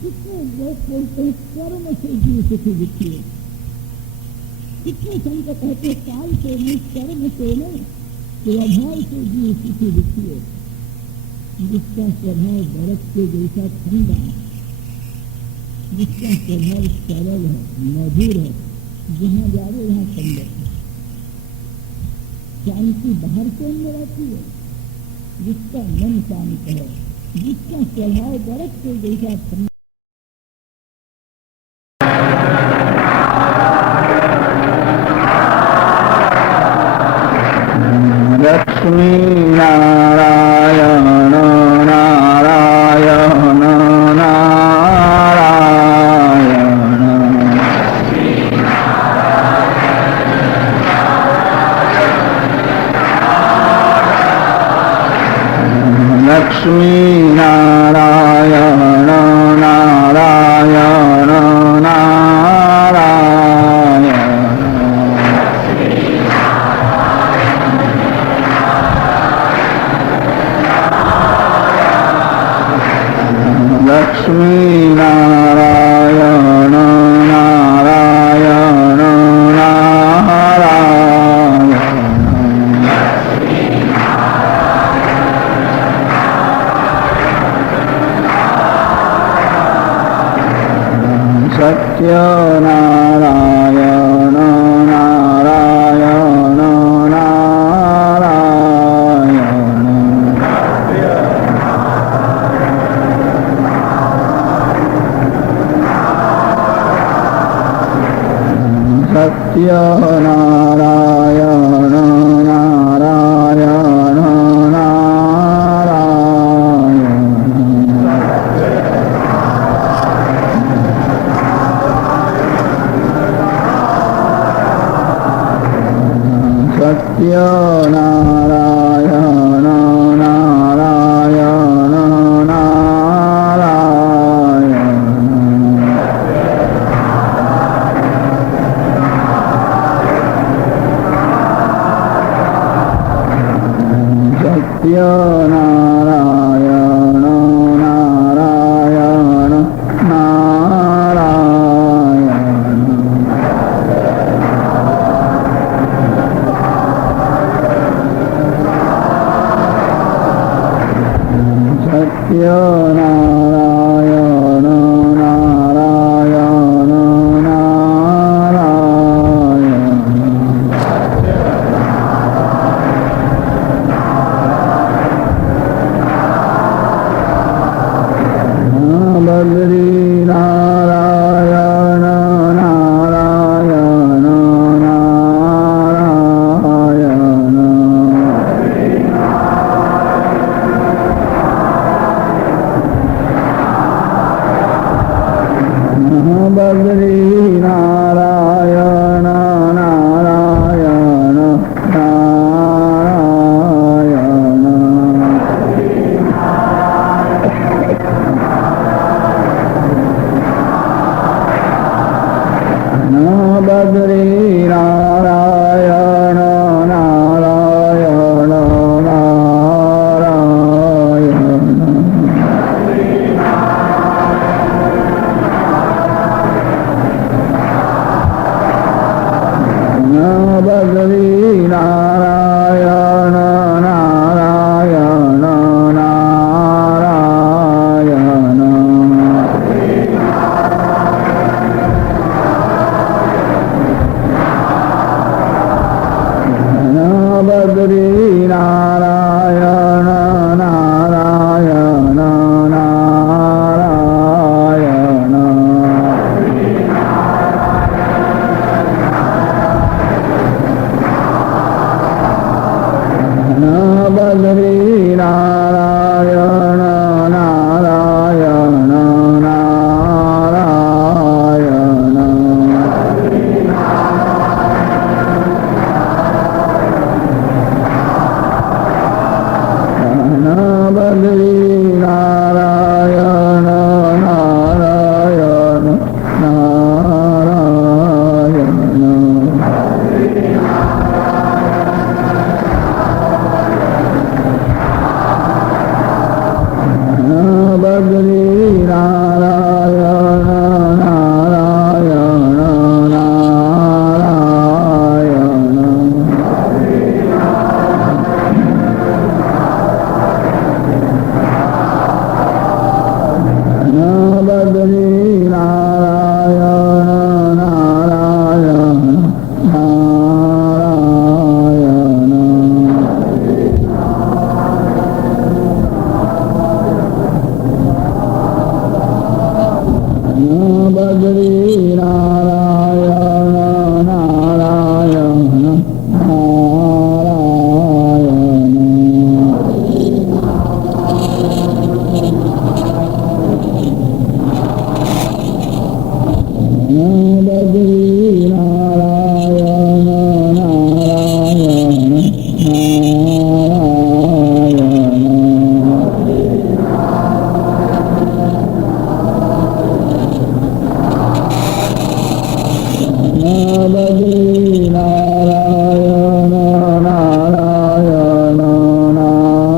कितने लोग बोलते हैं कर्म से जीव सुखी दुखी होता है। कितने संत कहते काल से नहीं, कर्म से नहीं, स्वभाव से जीव सुखी दुखी होता है। जिसका स्वभाव बर्फ के जैसा ठंडा है, जिसका स्वभाव सरल है, मधुर है, जहाँ जावे वहाँ ठंडक है, शांति बाहर से अंदर आती है। जिसका मन शांत है, जिसका स्वभाव बर्फ के जैसा ठंडा। लक्ष्मी नारायण नारायण नारायण। लक्ष्मी नारायण नारायण नारायण। लक्ष्मी नारायण नारायण नारायण। सत्य नारायण नारायण नारायण। सत्य नारायण नारायण नारायण। सत्य नारायण नारायण नारायण सत्य नारायण नारायण नारायण सत्य नारायण नारायण नारायण बद्री नारायण नारायण नारायण बद्री नारायण नारायण नारायण बद्री नारायण नारायण नारायण बद्री नारायण नारायण नारायण बद्री नारायण नारायण नारायण बद्री नारायण नारायण नारायण बद्री नारायण नारायण नारायण बद्री नारायण नारायण नारायण बद्री नारायण नारायण नारायण बद्री नारायण नारायण नारायण बद्री नारायण नारायण नारायण बद्री नारायण नारायण नारायण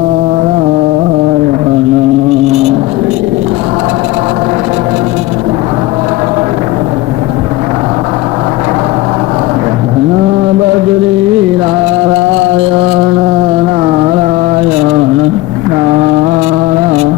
बद्री नारायण नारायण नारायण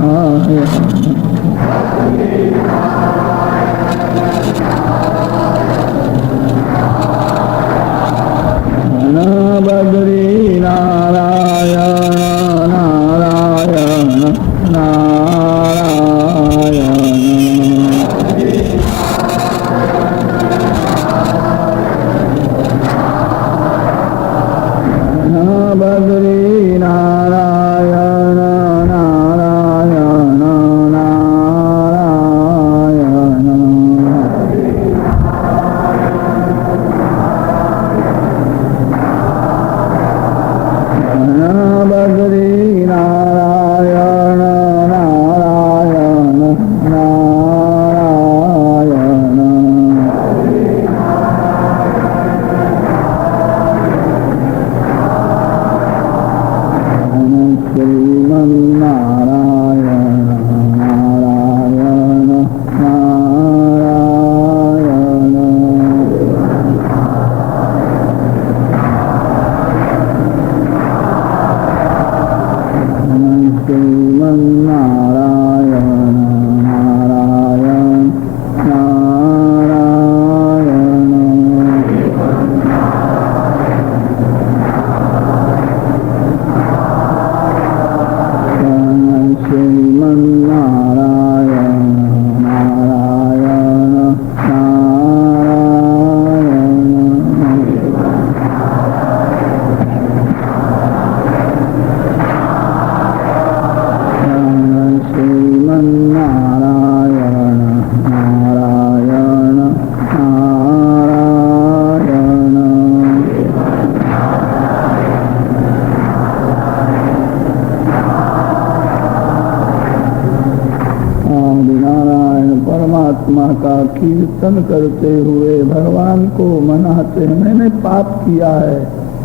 चिंतन करते हुए भगवान को मनाते हैं, मैंने पाप किया है,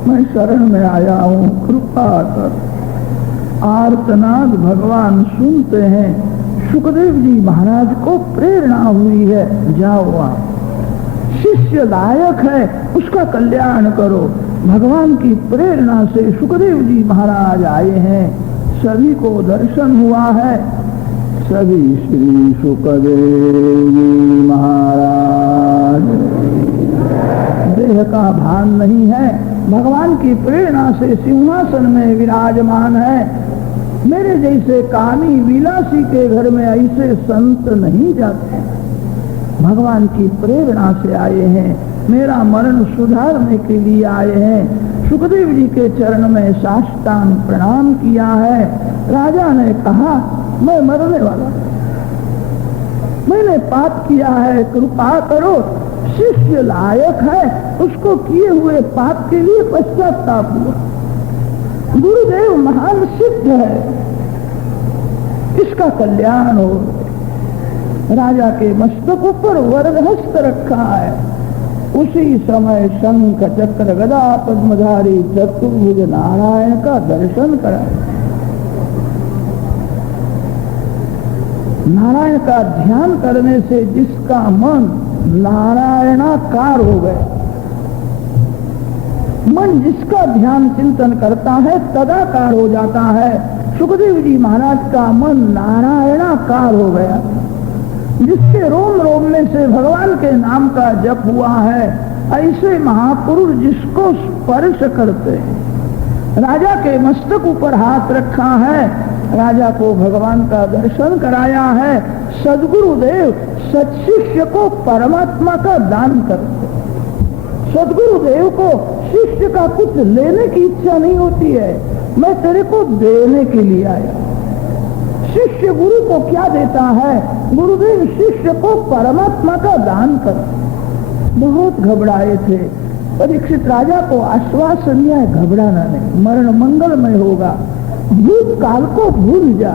मैं शरण में आया हूँ, कृपा कर। आर्तनाद भगवान सुनते हैं। सुखदेव जी महाराज को प्रेरणा हुई है, जाओ आप, शिष्य लायक है, उसका कल्याण करो। भगवान की प्रेरणा से सुखदेव जी महाराज आए हैं, सभी को दर्शन हुआ है। सभी श्री सुखदेव जी महाराज, देह का भान नहीं है, भगवान की प्रेरणा से सिंहासन में विराजमान है। मेरे जैसे कामी विलासी के घर में ऐसे संत नहीं जाते, भगवान की प्रेरणा से आए हैं, मेरा मरण सुधारने के लिए आए हैं। सुखदेव जी के चरण में साष्टांग प्रणाम किया है। राजा ने कहा, मैं मरने वाला, मैंने पाप किया है, कृपा करो। शिष्य लायक है, उसको किए हुए पाप के लिए पश्चाताप हुआ। गुरुदेव महान सिद्ध है, इसका कल्याण हो। राजा के मस्तक ऊपर वरदहस्त रखा है। उसी समय शंख चक्र गदा पद्मधारी चतुर्भुज नारायण का दर्शन कराया। नारायण का ध्यान करने से जिसका मन नारायणाकार हो गया, मन जिसका ध्यान चिंतन करता है तदाकार हो जाता है। सुखदेव जी महाराज का मन नारायणाकार हो गया, जिसके रोम रोम में से भगवान के नाम का जप हुआ है। ऐसे महापुरुष जिसको स्पर्श करते हैं। राजा के मस्तक ऊपर हाथ रखा है, राजा को भगवान का दर्शन कराया है। सद्गुरुदेव सत्शिष्य को परमात्मा का दान करते। सद्गुरुदेव को शिष्य का कुछ लेने की इच्छा नहीं होती है, मैं तेरे को देने के लिए आया। शिष्य गुरु को क्या देता है? गुरुदेव शिष्य को परमात्मा का दान कर। बहुत घबराए थे, परीक्षित राजा को आश्वासन दिया है, घबराना नहीं, मरण मंगलमय होगा। भूतकाल को भूल जा।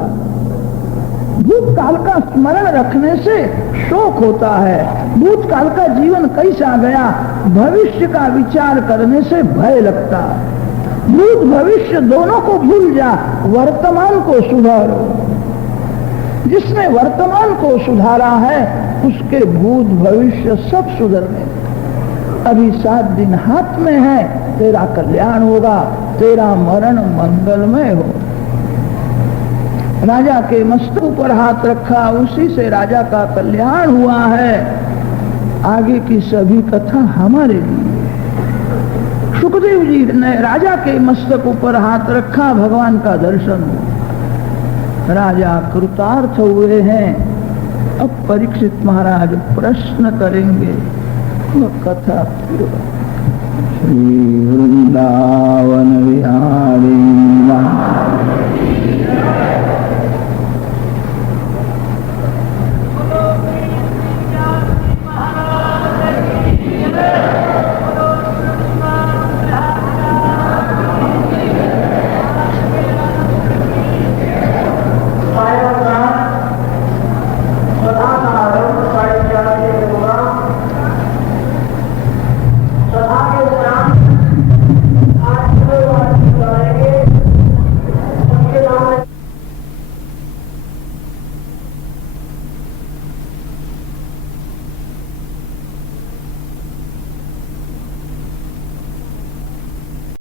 भूतकाल का स्मरण रखने से शोक होता है। भूतकाल का जीवन कैसा गया, भविष्य का विचार करने से भय लगता है। भूत भविष्य दोनों को भूल जा, वर्तमान को सुधारो। जिसने वर्तमान को सुधारा है उसके भूत भविष्य सब सुधरने। अभी 7 दिन हाथ में है, तेरा कल्याण होगा, तेरा मरण मंगलमय हो। राजा के मस्तक पर हाथ रखा, उसी से राजा का कल्याण हुआ है। आगे की सभी कथा हमारे लिए। सुखदेव जी ने राजा के मस्तक पर हाथ रखा, भगवान का दर्शन हुआ, राजा कृतार्थ हुए हैं। अब परीक्षित महाराज प्रश्न करेंगे, वो कथा पूरी।